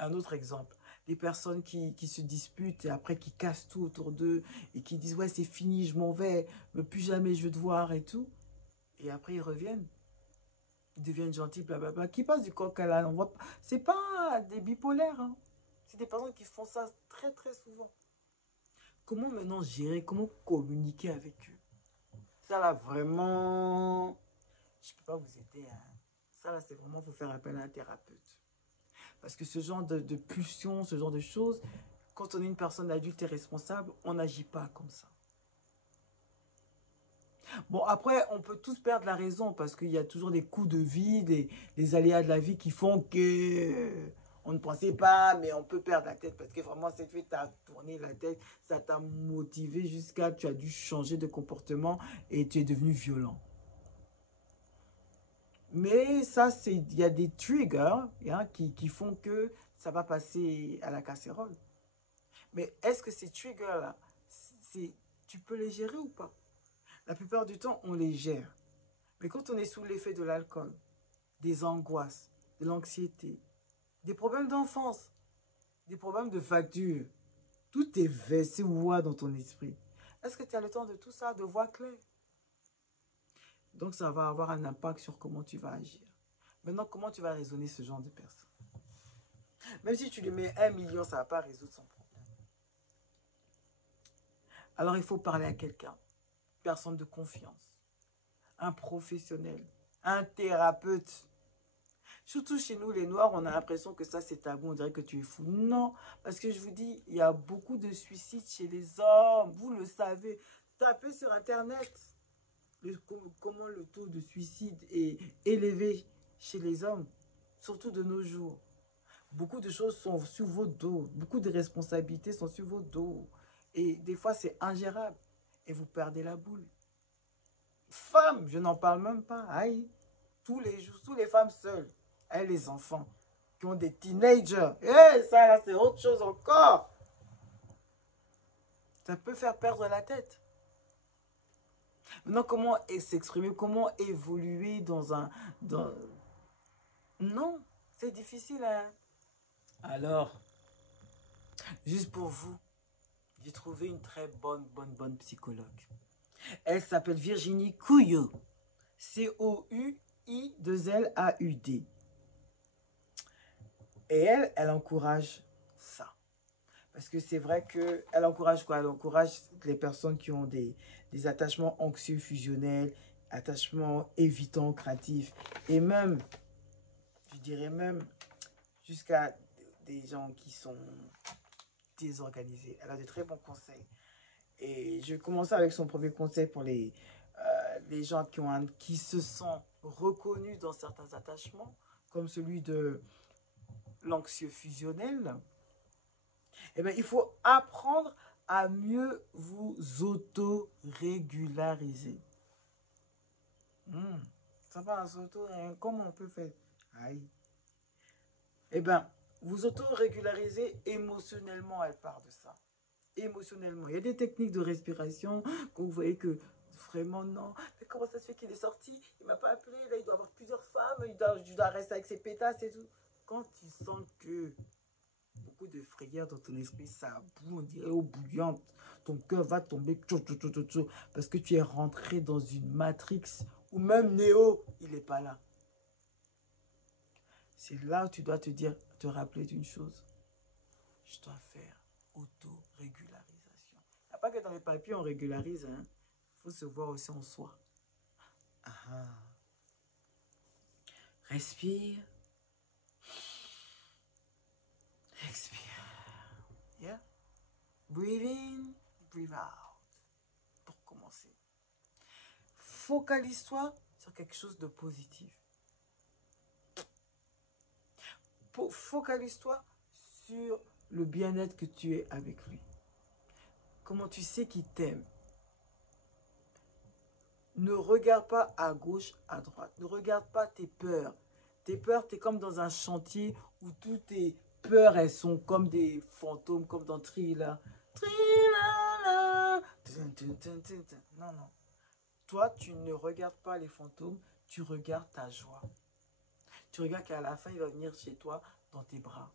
Un autre exemple. Des personnes qui se disputent et après qui cassent tout autour d'eux et qui disent « Ouais, c'est fini, je m'en vais, mais plus jamais je veux te voir et tout. » Et après, ils reviennent. Ils deviennent gentils, blablabla. Qui passe du coq à l'âne. C'est pas des bipolaires. Hein. C'est des personnes qui font ça très, très souvent. Comment maintenant gérer, comment communiquer avec eux? Ça là, vraiment, je ne peux pas vous aider. Hein. Ça là, c'est vraiment, il faut faire appel à un thérapeute. Parce que ce genre de pulsion, ce genre de choses, quand on est une personne adulte et responsable, on n'agit pas comme ça. Bon, après, on peut tous perdre la raison parce qu'il y a toujours des coups de vie, des aléas de la vie qui font que on ne pensait pas, mais on peut perdre la tête parce que vraiment, cette fille t'a tourné la tête, ça t'a motivé jusqu'à tu as dû changer de comportement et tu es devenu violent. Mais ça, c'est, il y a des triggers hein, qui font que ça va passer à la casserole. Mais est-ce que ces triggers-là, c'est, tu peux les gérer ou pas? La plupart du temps, on les gère. Mais quand on est sous l'effet de l'alcool, des angoisses, de l'anxiété, des problèmes d'enfance, des problèmes de facture, tout est versé dans ton esprit. Est-ce que tu as le temps de tout ça, de voir clair? Donc, ça va avoir un impact sur comment tu vas agir. Maintenant, comment tu vas raisonner ce genre de personne? Même si tu lui mets 1 million, ça ne va pas résoudre son problème. Alors, il faut parler à quelqu'un, personne de confiance, un professionnel, un thérapeute. Surtout chez nous, les Noirs, on a l'impression que ça, c'est tabou. On dirait que tu es fou. Non, parce que je vous dis, il y a beaucoup de suicides chez les hommes. Vous le savez. Tapez sur Internet comment le taux de suicide est élevé chez les hommes, surtout de nos jours. Beaucoup de choses sont sur vos dos. Beaucoup de responsabilités sont sur vos dos. Et des fois, c'est ingérable. Et vous perdez la boule. Femmes, je n'en parle même pas. Aïe. Tous les jours, toutes les femmes seules. Et les enfants qui ont des teenagers. Et ça, là, c'est autre chose encore. Ça peut faire perdre la tête. Maintenant, comment s'exprimer, comment évoluer dans un... Non, c'est difficile, hein. Alors, juste pour vous, j'ai trouvé une très bonne psychologue. Elle s'appelle Virginie Couillot. C-O-U-I-2-L-A-U-D. Et elle encourage ça. Parce que c'est vrai qu'elle encourage quoi? Elle encourage les personnes qui ont des attachements anxieux fusionnels, attachements évitants craintifs, et même, je dirais même, jusqu'à des gens qui sont désorganisés. Elle a de très bons conseils. Et je vais commencer avec son premier conseil pour les gens qui se sentent reconnus dans certains attachements, comme celui de l'anxieux fusionnel. Eh bien, il faut apprendre à mieux vous auto-régulariser. Ça va, comment on peut faire? Aïe. Eh bien, vous auto-régulariser émotionnellement, elle part de ça. Émotionnellement. Il y a des techniques de respiration que vous voyez que vraiment non. Mais comment ça se fait qu'il est sorti? Il ne m'a pas appelé, là il doit avoir plusieurs femmes, il doit rester avec ses pétasses et tout. Quand tu sens que beaucoup de frayeur dans ton esprit, ça boue, on dirait eau bouillante. Ton cœur va tomber parce que tu es rentré dans une matrix où même Néo, il n'est pas là. C'est là où tu dois te rappeler d'une chose. Je dois faire auto-régularisation. Il n'y a pas que dans les papiers on régularise, hein. Il faut se voir aussi en soi. Respire. Expire. Yeah. Breathe in, breathe out. Pour commencer. Focalise-toi sur quelque chose de positif. Focalise-toi sur le bien-être que tu es avec lui. Comment tu sais qu'il t'aime. Ne regarde pas à gauche, à droite. Ne regarde pas tes peurs. Tes peurs, tu es comme dans un chantier où toutes tes peurs, elles sont comme des fantômes, comme dans Thriller. Thriller. Non, non. Toi, tu ne regardes pas les fantômes, tu regardes ta joie. Tu regardes qu'à la fin, il va venir chez toi dans tes bras.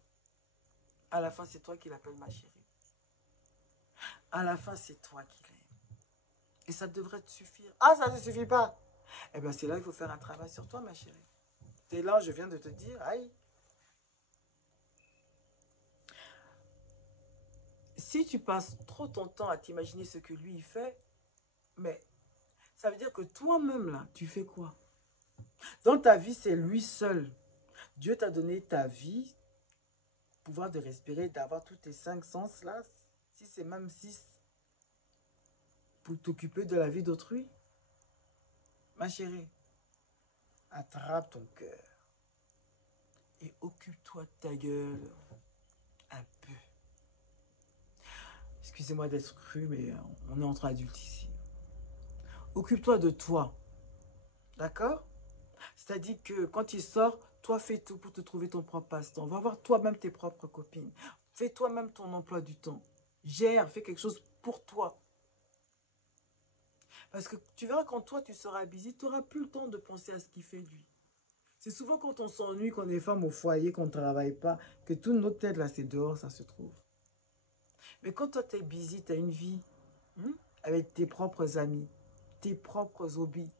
À la fin, c'est toi qui l'appelles ma chérie. À la fin, c'est toi qui l'aime. Et ça devrait te suffire. Ah, ça ne suffit pas. Eh bien, c'est là qu'il faut faire un travail sur toi, ma chérie. C'est là, je viens de te dire, aïe. Si tu passes trop ton temps à t'imaginer ce que lui, il fait, mais ça veut dire que toi-même, là, tu fais quoi? Dans ta vie, c'est lui seul. Dieu t'a donné ta vie, pouvoir de respirer, d'avoir tous tes 5 sens, là, si c'est même 6, pour t'occuper de la vie d'autrui. Ma chérie, attrape ton cœur et occupe-toi de ta gueule un peu. Excusez-moi d'être cru, mais on est entre adultes ici. Occupe-toi de toi, d'accord? C'est-à-dire que quand tu sors, toi fais tout pour te trouver ton propre passe-temps. Va voir toi-même tes propres copines. Fais toi-même ton emploi du temps. Gère, fais quelque chose pour toi. Parce que tu verras quand toi tu seras busy, tu n'auras plus le temps de penser à ce qu'il fait lui. C'est souvent quand on s'ennuie, qu'on est femme au foyer, qu'on ne travaille pas, que toute notre tête là, c'est dehors, ça se trouve. Mais quand toi tu es busy, tu as une vie avec tes propres amis, tes propres hobbies,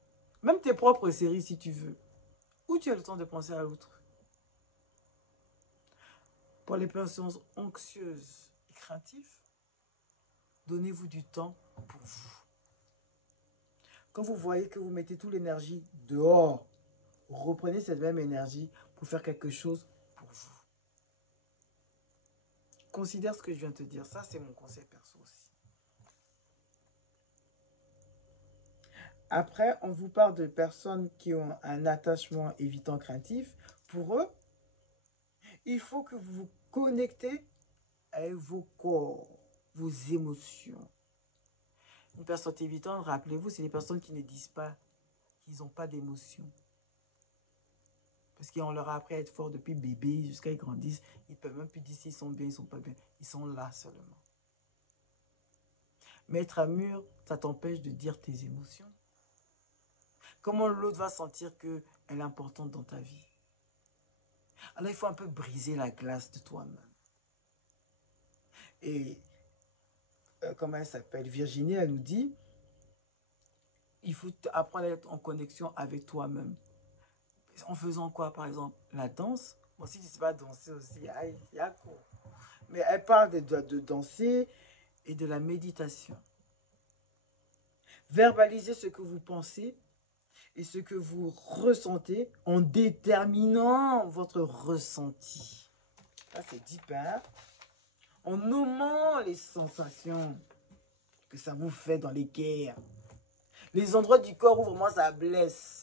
même tes propres séries si tu veux, où tu as le temps de penser à l'autre. Pour les personnes anxieuses et craintives, donnez-vous du temps pour vous. Quand vous voyez que vous mettez toute l'énergie dehors, reprenez cette même énergie pour faire quelque chose pour vous. Considère ce que je viens de te dire. Ça, c'est mon conseil perso aussi. Après, on vous parle de personnes qui ont un attachement évitant craintif. Pour eux, il faut que vous vous connectez avec vos corps, vos émotions. Une personne évitante, rappelez-vous, c'est les personnes qui ne disent pas qu'ils n'ont pas d'émotions. Parce qu'on leur a appris à être fort depuis bébé jusqu'à ils grandissent. Ils ne peuvent même plus dire s'ils sont bien, ils ne sont pas bien. Ils sont là seulement. Mais être à mûr, ça t'empêche de dire tes émotions. Comment l'autre va sentir qu'elle est importante dans ta vie? Alors il faut un peu briser la glace de toi-même. Et comment elle s'appelle? Virginie, elle nous dit, il faut apprendre à être en connexion avec toi-même. En faisant quoi, par exemple? La danse. Moi, si tu ne sais pas danser aussi, il y a quoi? Mais elle parle de danser et de la méditation. Verbalisez ce que vous pensez et ce que vous ressentez en déterminant votre ressenti. Ça, c'est deep, hein? En nommant les sensations que ça vous fait dans les guerres. Les endroits du corps où vraiment ça blesse.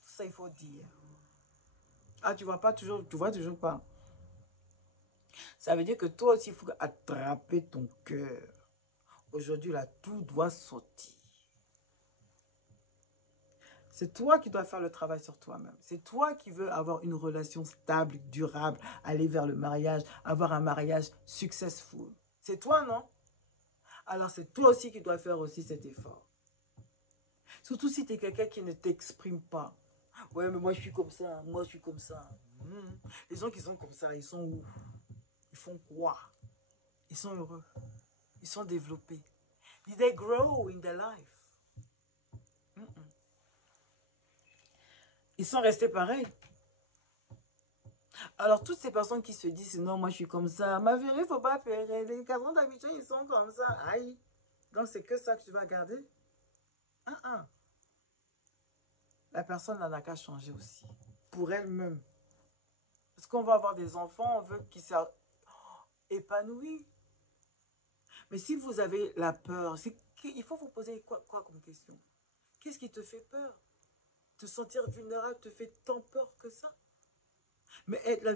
Ça, il faut dire. Ah, tu vois pas toujours, tu vois toujours pas. Ça veut dire que toi aussi, il faut attraper ton cœur. Aujourd'hui, là, tout doit sortir. C'est toi qui dois faire le travail sur toi-même. C'est toi qui veux avoir une relation stable, durable, aller vers le mariage, avoir un mariage successful. C'est toi, non? Alors, c'est toi aussi qui dois faire aussi cet effort. Surtout si tu es quelqu'un qui ne t'exprime pas. Ouais, mais moi, je suis comme ça. Moi, je suis comme ça. Les gens qui sont comme ça, ils sont où? Ils font quoi? Ils sont heureux. Ils sont développés. Did they grow in their life? Ils sont restés pareils. Alors, toutes ces personnes qui se disent, non, moi, je suis comme ça. Ma vie, il ne faut pas faire. Les cadrans d'habitude, ils sont comme ça. Aïe. Donc, c'est que ça que tu vas garder? La personne n'en a qu'à changer aussi. Pour elle-même. Parce qu'on va avoir des enfants, on veut qu'ils soient épanouis. Mais si vous avez la peur, il faut vous poser quoi comme question? Qu'est-ce qui te fait peur? Te sentir vulnérable te fait tant peur que ça? Mais être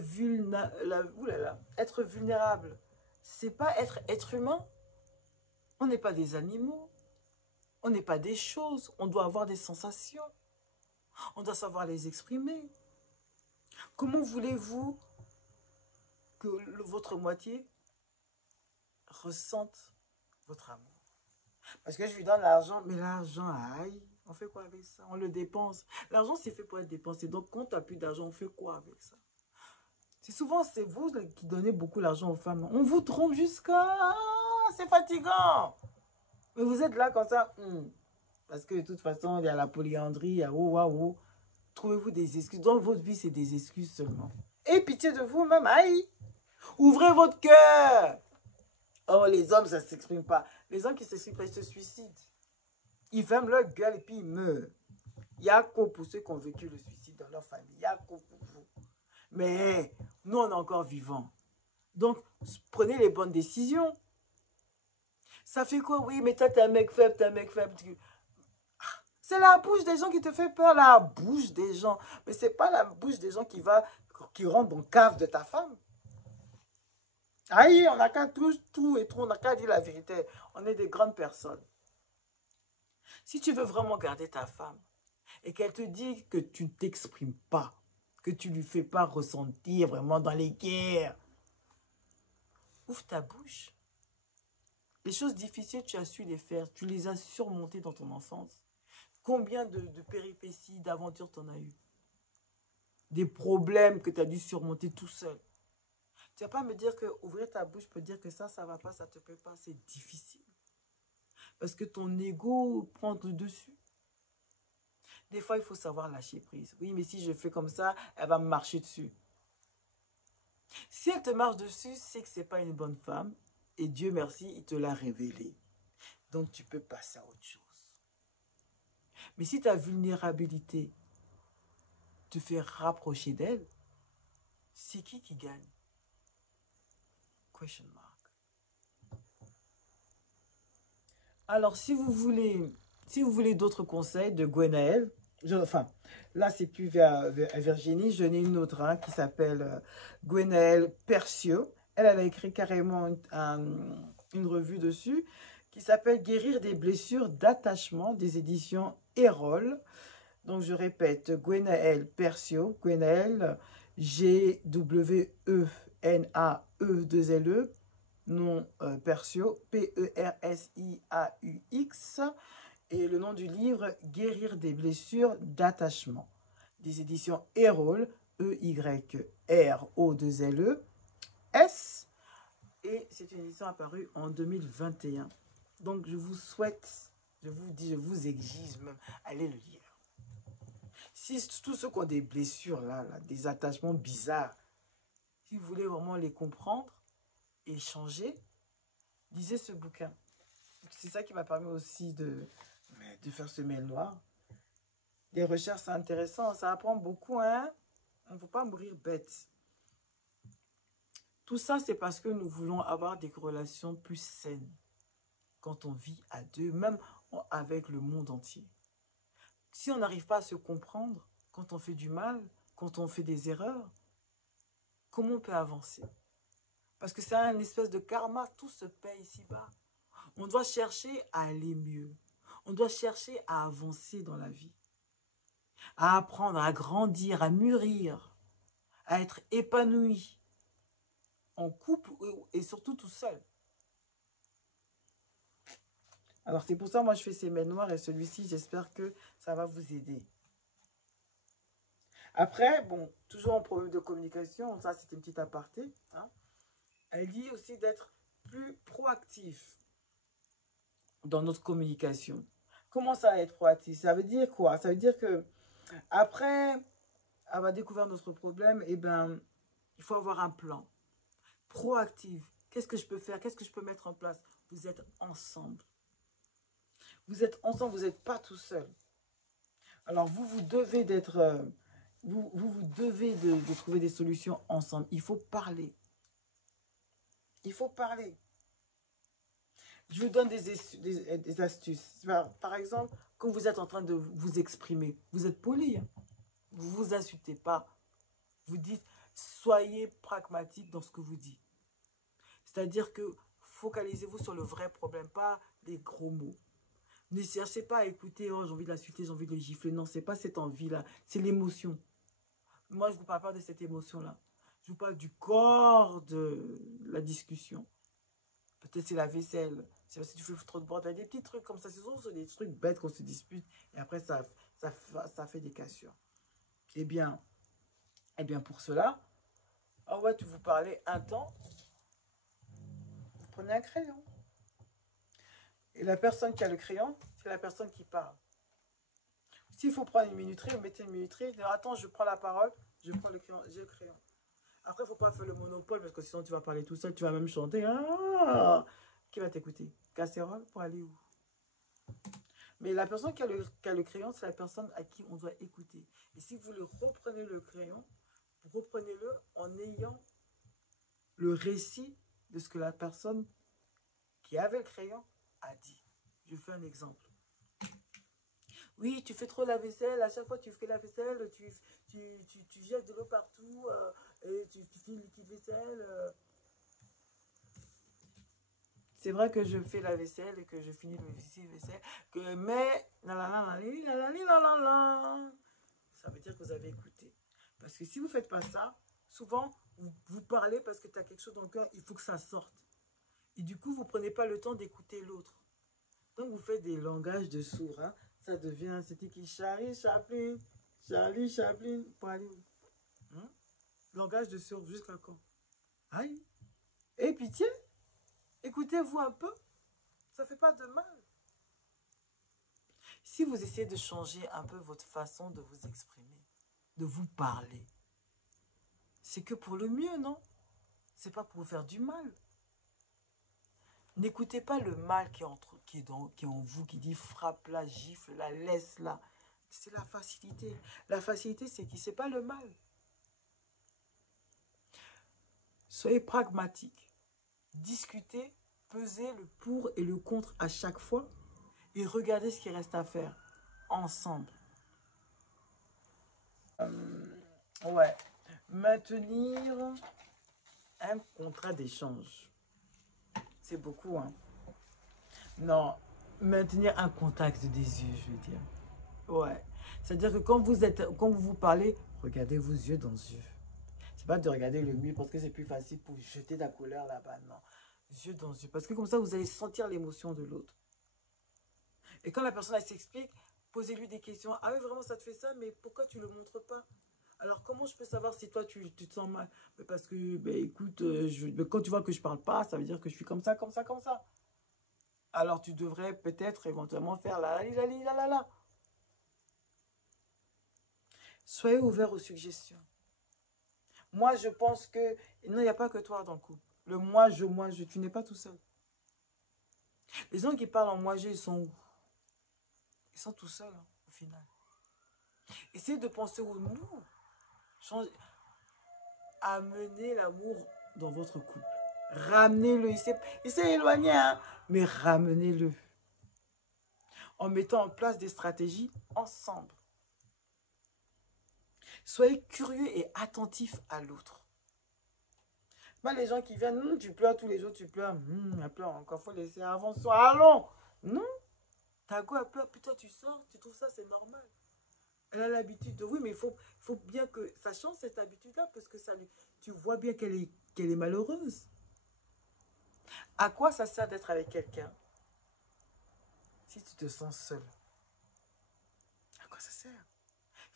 vulnérable, c'est pas être humain. On n'est pas des animaux. On n'est pas des choses. On doit avoir des sensations. On doit savoir les exprimer. Comment voulez-vous que votre moitié ressente votre amour? Parce que je lui donne l'argent, mais l'argent, aïe, on fait quoi avec ça? On le dépense. L'argent, c'est fait pour être dépensé. Donc, quand tu n'as plus d'argent, on fait quoi avec ça? C'est vous qui donnez beaucoup l'argent aux femmes. On vous trompe jusqu'à... C'est fatigant. Mais vous êtes là comme ça. Parce que de toute façon, il y a la polyandrie, il y a waouh. Trouvez-vous des excuses. Dans votre vie, c'est des excuses seulement. Et pitié de vous-même, aïe. Ouvrez votre cœur. Oh, les hommes, ça ne s'exprime pas. Les hommes qui s'expriment pas, ils se suicident. Ils ferment leur gueule et puis ils meurent. Il y a qu'au pour ceux qui ont vécu le suicide dans leur famille. Il y a qu'au pour vous. Mais nous, on est encore vivants. Donc, prenez les bonnes décisions. Ça fait quoi? Oui, mais toi, t'es un mec faible, t'es un mec faible. C'est la bouche des gens qui te fait peur, la bouche des gens. Mais c'est pas la bouche des gens qui rentre dans le cave de ta femme. Aïe, on n'a qu'à tout et tout, on n'a qu'à dire la vérité. On est des grandes personnes. Si tu veux vraiment garder ta femme et qu'elle te dit que tu ne t'exprimes pas, que tu ne lui fais pas ressentir vraiment dans les guerres, ouvre ta bouche. Les choses difficiles, tu as su les faire, tu les as surmontées dans ton enfance. Combien de péripéties, d'aventures t'en as eu? Des problèmes que tu as dû surmonter tout seul. Tu vas pas me dire que ouvrir ta bouche peut dire que ça va pas, ça te plaît pas, c'est difficile. Parce que ton ego prend le dessus. Des fois, il faut savoir lâcher prise. Oui, mais si je fais comme ça, elle va me marcher dessus. Si elle te marche dessus, c'est que c'est pas une bonne femme. Et Dieu merci, il te l'a révélé. Donc, tu peux passer à autre chose. Mais si ta vulnérabilité te fait rapprocher d'elle, c'est qui gagne? Question mark. Alors, si vous voulez d'autres conseils de Gwenaël, enfin, là, c'est plus vers Virginie. J'en ai une autre qui s'appelle Gwenaël Percio. Elle a écrit carrément une revue dessus qui s'appelle Guérir des blessures d'attachement des éditions Erol. Donc, je répète, Gwenaël Percio, Gwenaël, G-W-E-N-A-E-2-L-E, nom Percio, P-E-R-S-I-A-U-X, et le nom du livre Guérir des blessures d'attachement, des éditions Erol, E-Y-R-O-2-L-E, S, et c'est une édition apparue en 2021. Donc je vous souhaite, je vous dis, je vous exige même, allez le lire. Si tous ceux qui ont des blessures là, des attachements bizarres, si vous voulez vraiment les comprendre et changer, lisez ce bouquin. C'est ça qui m'a permis aussi de faire ce mail noir. Les recherches, c'est intéressant, ça apprend beaucoup, hein. On ne faut pas mourir bête. Tout ça, c'est parce que nous voulons avoir des relations plus saines quand on vit à deux, même avec le monde entier. Si on n'arrive pas à se comprendre, quand on fait du mal, quand on fait des erreurs, comment on peut avancer? Parce que c'est un espèce de karma, tout se paye ici-bas. On doit chercher à aller mieux. On doit chercher à avancer dans la vie. À apprendre, à grandir, à mûrir, à être épanoui. En couple et surtout tout seul. Alors c'est pour ça moi je fais ces mails noirs et celui-ci j'espère que ça va vous aider. Après, bon, toujours en problème de communication, ça c'est une petite aparté. Hein. Elle dit aussi d'être plus proactif dans notre communication. Comment ça être proactif? Ça veut dire quoi? Ça veut dire que après avoir découvert notre problème, eh ben, il faut avoir un plan. Proactif. Qu'est-ce que je peux faire? Qu'est-ce que je peux mettre en place? Vous êtes ensemble. Vous êtes ensemble, vous n'êtes pas tout seul. Alors, vous devez d'être... vous devez de trouver des solutions ensemble. Il faut parler. Il faut parler. Je vous donne des astuces. Par exemple, quand vous êtes en train de vous exprimer, vous êtes poli. Hein? Vous ne vous insultez pas. Vous dites, soyez pragmatique dans ce que vous dites. C'est-à-dire que focalisez-vous sur le vrai problème, pas les gros mots. Ne cherchez pas à écouter, oh j'ai envie de l'insulter, j'ai envie de le gifler. Non, c'est pas cette envie-là, c'est l'émotion. Moi, je ne vous parle pas de cette émotion-là. Je vous parle du corps de la discussion. Peut-être c'est la vaisselle, c'est parce que tu fais trop de bordel, des petits trucs comme ça. Ce sont des trucs bêtes qu'on se dispute et après ça fait des cassures. Eh bien pour cela, on va vous parler un temps. Vous prenez un crayon. Et la personne qui a le crayon, c'est la personne qui parle. S'il faut prendre une minuterie, vous mettez une minuterie. Attends, je prends la parole, je prends le crayon, j'ai le crayon. Après, il ne faut pas faire le monopole parce que sinon tu vas parler tout seul, tu vas même chanter. Ah, qui va t'écouter? Casserole pour aller où? Mais la personne qui a le crayon, c'est la personne à qui on doit écouter. Et si vous reprenez le crayon, vous reprenez-le en ayant le récit de ce que la personne qui avait le crayon a dit. Je fais un exemple. Oui, tu fais trop la vaisselle, à chaque fois que tu fais la vaisselle, tu jettes de l'eau partout, et tu finis le liquide vaisselle. C'est vrai que je fais la vaisselle et que je finis le liquide vaisselle, mais ça veut dire que vous avez écouté. Parce que si vous ne faites pas ça, souvent, vous parlez parce que tu as quelque chose dans le cœur, il faut que ça sorte. Et du coup, vous ne prenez pas le temps d'écouter l'autre. Donc, vous faites des langages de sourds. Hein. Ça devient, c'était qui Charlie Chaplin. Charlie Chaplin. Pour aller où hein? Langage de sourds, jusqu'à quand? Aïe. Et pitié, écoutez-vous un peu. Ça ne fait pas de mal. Si vous essayez de changer un peu votre façon de vous exprimer, de vous parler, c'est que pour le mieux, non? C'est pas pour vous faire du mal. N'écoutez pas le mal qui est en vous, qui dit frappe la gifle la laisse là. C'est la facilité. La facilité, c'est qui? C'est pas le mal. Soyez pragmatique. Discutez, pesez le pour et le contre à chaque fois et regardez ce qu'il reste à faire ensemble. Ouais. Maintenir un contrat d'échange. C'est beaucoup, hein. Non, maintenir un contact des yeux, je veux dire. Ouais. C'est-à-dire que quand vous parlez, regardez vos yeux dans les yeux. C'est pas de regarder le mur parce que c'est plus facile pour jeter de la colère là-bas, non. Yeux dans les yeux. Parce que comme ça, vous allez sentir l'émotion de l'autre. Et quand la personne elle s'explique, posez-lui des questions. Ah oui, vraiment, ça te fait ça, mais pourquoi tu ne le montres pas? Alors, comment je peux savoir si toi, tu te sens mal? Parce que, ben, écoute, quand tu vois que je parle pas, ça veut dire que je suis comme ça, comme ça, comme ça. Alors, tu devrais peut-être éventuellement faire la. Soyez ouvert aux suggestions. Moi, je pense que... Non, il n'y a pas que toi dans le couple. Le moi, je, tu n'es pas tout seul. Les gens qui parlent en moi-je, ils sont où? Ils sont tout seuls, hein, au final. Essayez de penser au nous. Amenez l'amour dans votre couple. Ramenez-le. Il s'est éloigné, hein, mais ramenez-le. En mettant en place des stratégies ensemble. Soyez curieux et attentifs à l'autre. Pas les gens qui viennent, tu pleures tous les jours, tu pleures, elle pleure encore, faut laisser avant soi, allons. Non, ta go, elle pleure, puis toi tu sors, tu trouves ça, c'est normal. Elle a l'habitude de, oui, mais faut bien que ça change cette habitude-là, parce que tu vois bien qu'elle est malheureuse. À quoi ça sert d'être avec quelqu'un si tu te sens seul? À quoi ça sert?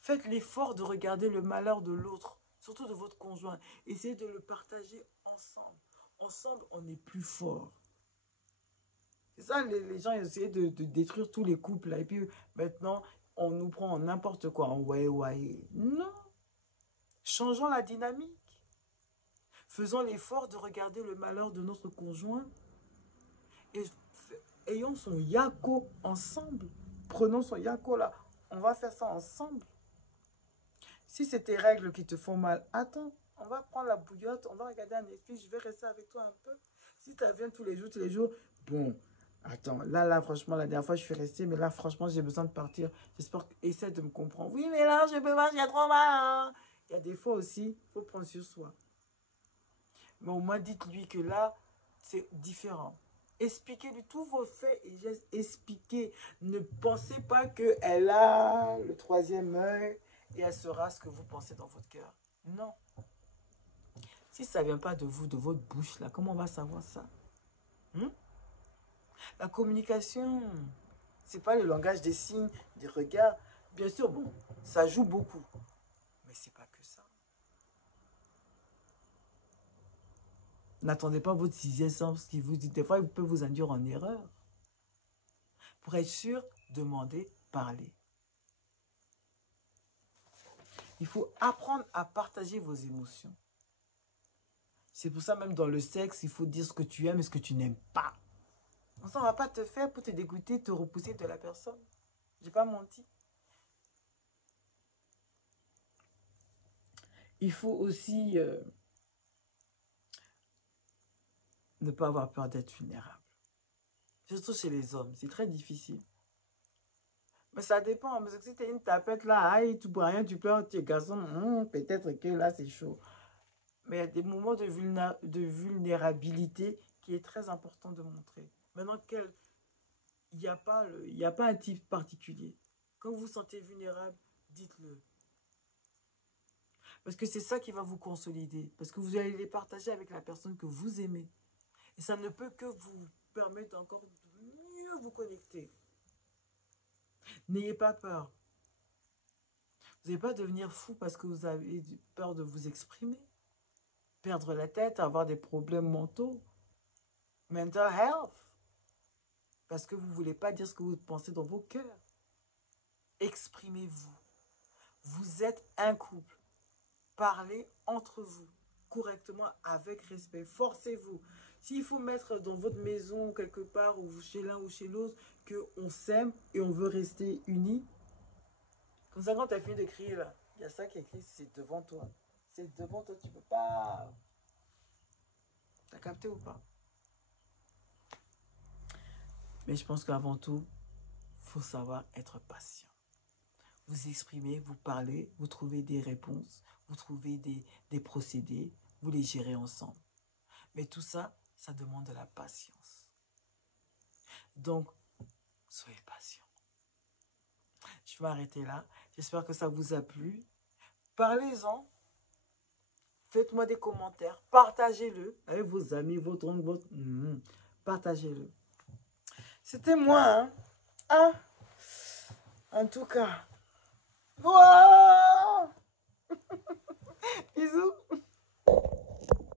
Faites l'effort de regarder le malheur de l'autre, surtout de votre conjoint. Essayez de le partager ensemble. Ensemble, on est plus fort. C'est ça, les gens essaient de détruire tous les couples. Là, et puis maintenant, on nous prend en n'importe quoi. En ouais, ouais. Non. Changeons la dynamique. Faisons l'effort de regarder le malheur de notre conjoint et ayons son yako ensemble. Prenons son yako là. On va faire ça ensemble. Si c'est tes règles qui te font mal, attends. On va prendre la bouillotte, on va regarder un Netflix, je vais rester avec toi un peu. Si tu viens tous les jours, bon, attends, là, franchement, la dernière fois, je suis restée, mais là, franchement, j'ai besoin de partir. J'espère essaie de me comprendre. Oui, mais là, je peux pas, j'ai trop mal. Hein. Il y a des fois aussi, il faut prendre sur soi. Mais au moins, dites-lui que là, c'est différent. Expliquez-lui tous vos faits et gestes. Expliquez. Ne pensez pas qu'elle a le troisième œil et elle saura ce que vous pensez dans votre cœur. Non. Si ça ne vient pas de vous, de votre bouche, là, comment on va savoir ça? La communication, c'est pas le langage des signes, des regards. Bien sûr, bon, ça joue beaucoup. Mais c'est pas que ça. N'attendez pas votre sixième sens qui vous dit. Des fois, il peut vous induire en erreur. Pour être sûr, demandez, parlez. Il faut apprendre à partager vos émotions. C'est pour ça, même dans le sexe, il faut dire ce que tu aimes et ce que tu n'aimes pas. Ça ne va pas te faire pour te dégoûter, te repousser de la personne. J'ai pas menti. Il faut aussi ne pas avoir peur d'être vulnérable. Surtout chez les hommes, c'est très difficile. Mais ça dépend, parce que si tu es une tapette là, aïe, tu bois rien, tu pleures, tu es garçon, peut-être que là c'est chaud. Mais il y a des moments de vulnérabilité qui est très important de montrer. Maintenant, il y a pas un type particulier. Quand vous vous sentez vulnérable, dites-le. Parce que c'est ça qui va vous consolider. Parce que vous allez les partager avec la personne que vous aimez. Et ça ne peut que vous permettre encore de mieux vous connecter. N'ayez pas peur. Vous n'allez pas devenir fou parce que vous avez peur de vous exprimer. Perdre la tête, avoir des problèmes mentaux. Mental health. Parce que vous ne voulez pas dire ce que vous pensez dans vos cœurs. Exprimez-vous. Vous êtes un couple. Parlez entre vous correctement, avec respect. Forcez-vous. S'il faut mettre dans votre maison, quelque part, ou chez l'un ou chez l'autre, qu'on s'aime et on veut rester unis, comme ça, quand tu as fini de crier, là, il y a ça qui est écrit, c'est devant toi. C'est devant toi, tu peux pas. T'as capté ou pas? Mais je pense qu'avant tout, il faut savoir être patient. Vous exprimez, vous parlez, vous trouvez des réponses, vous trouvez des procédés, vous les gérez ensemble. Mais tout ça, ça demande de la patience. Donc, soyez patient. Je vais m'arrêter là. J'espère que ça vous a plu. Parlez-en. Faites-moi des commentaires. Partagez-le avec vos amis, votre oncle, votre... Partagez-le. C'était moi, hein? Ah, en tout cas. Wow. Bisous.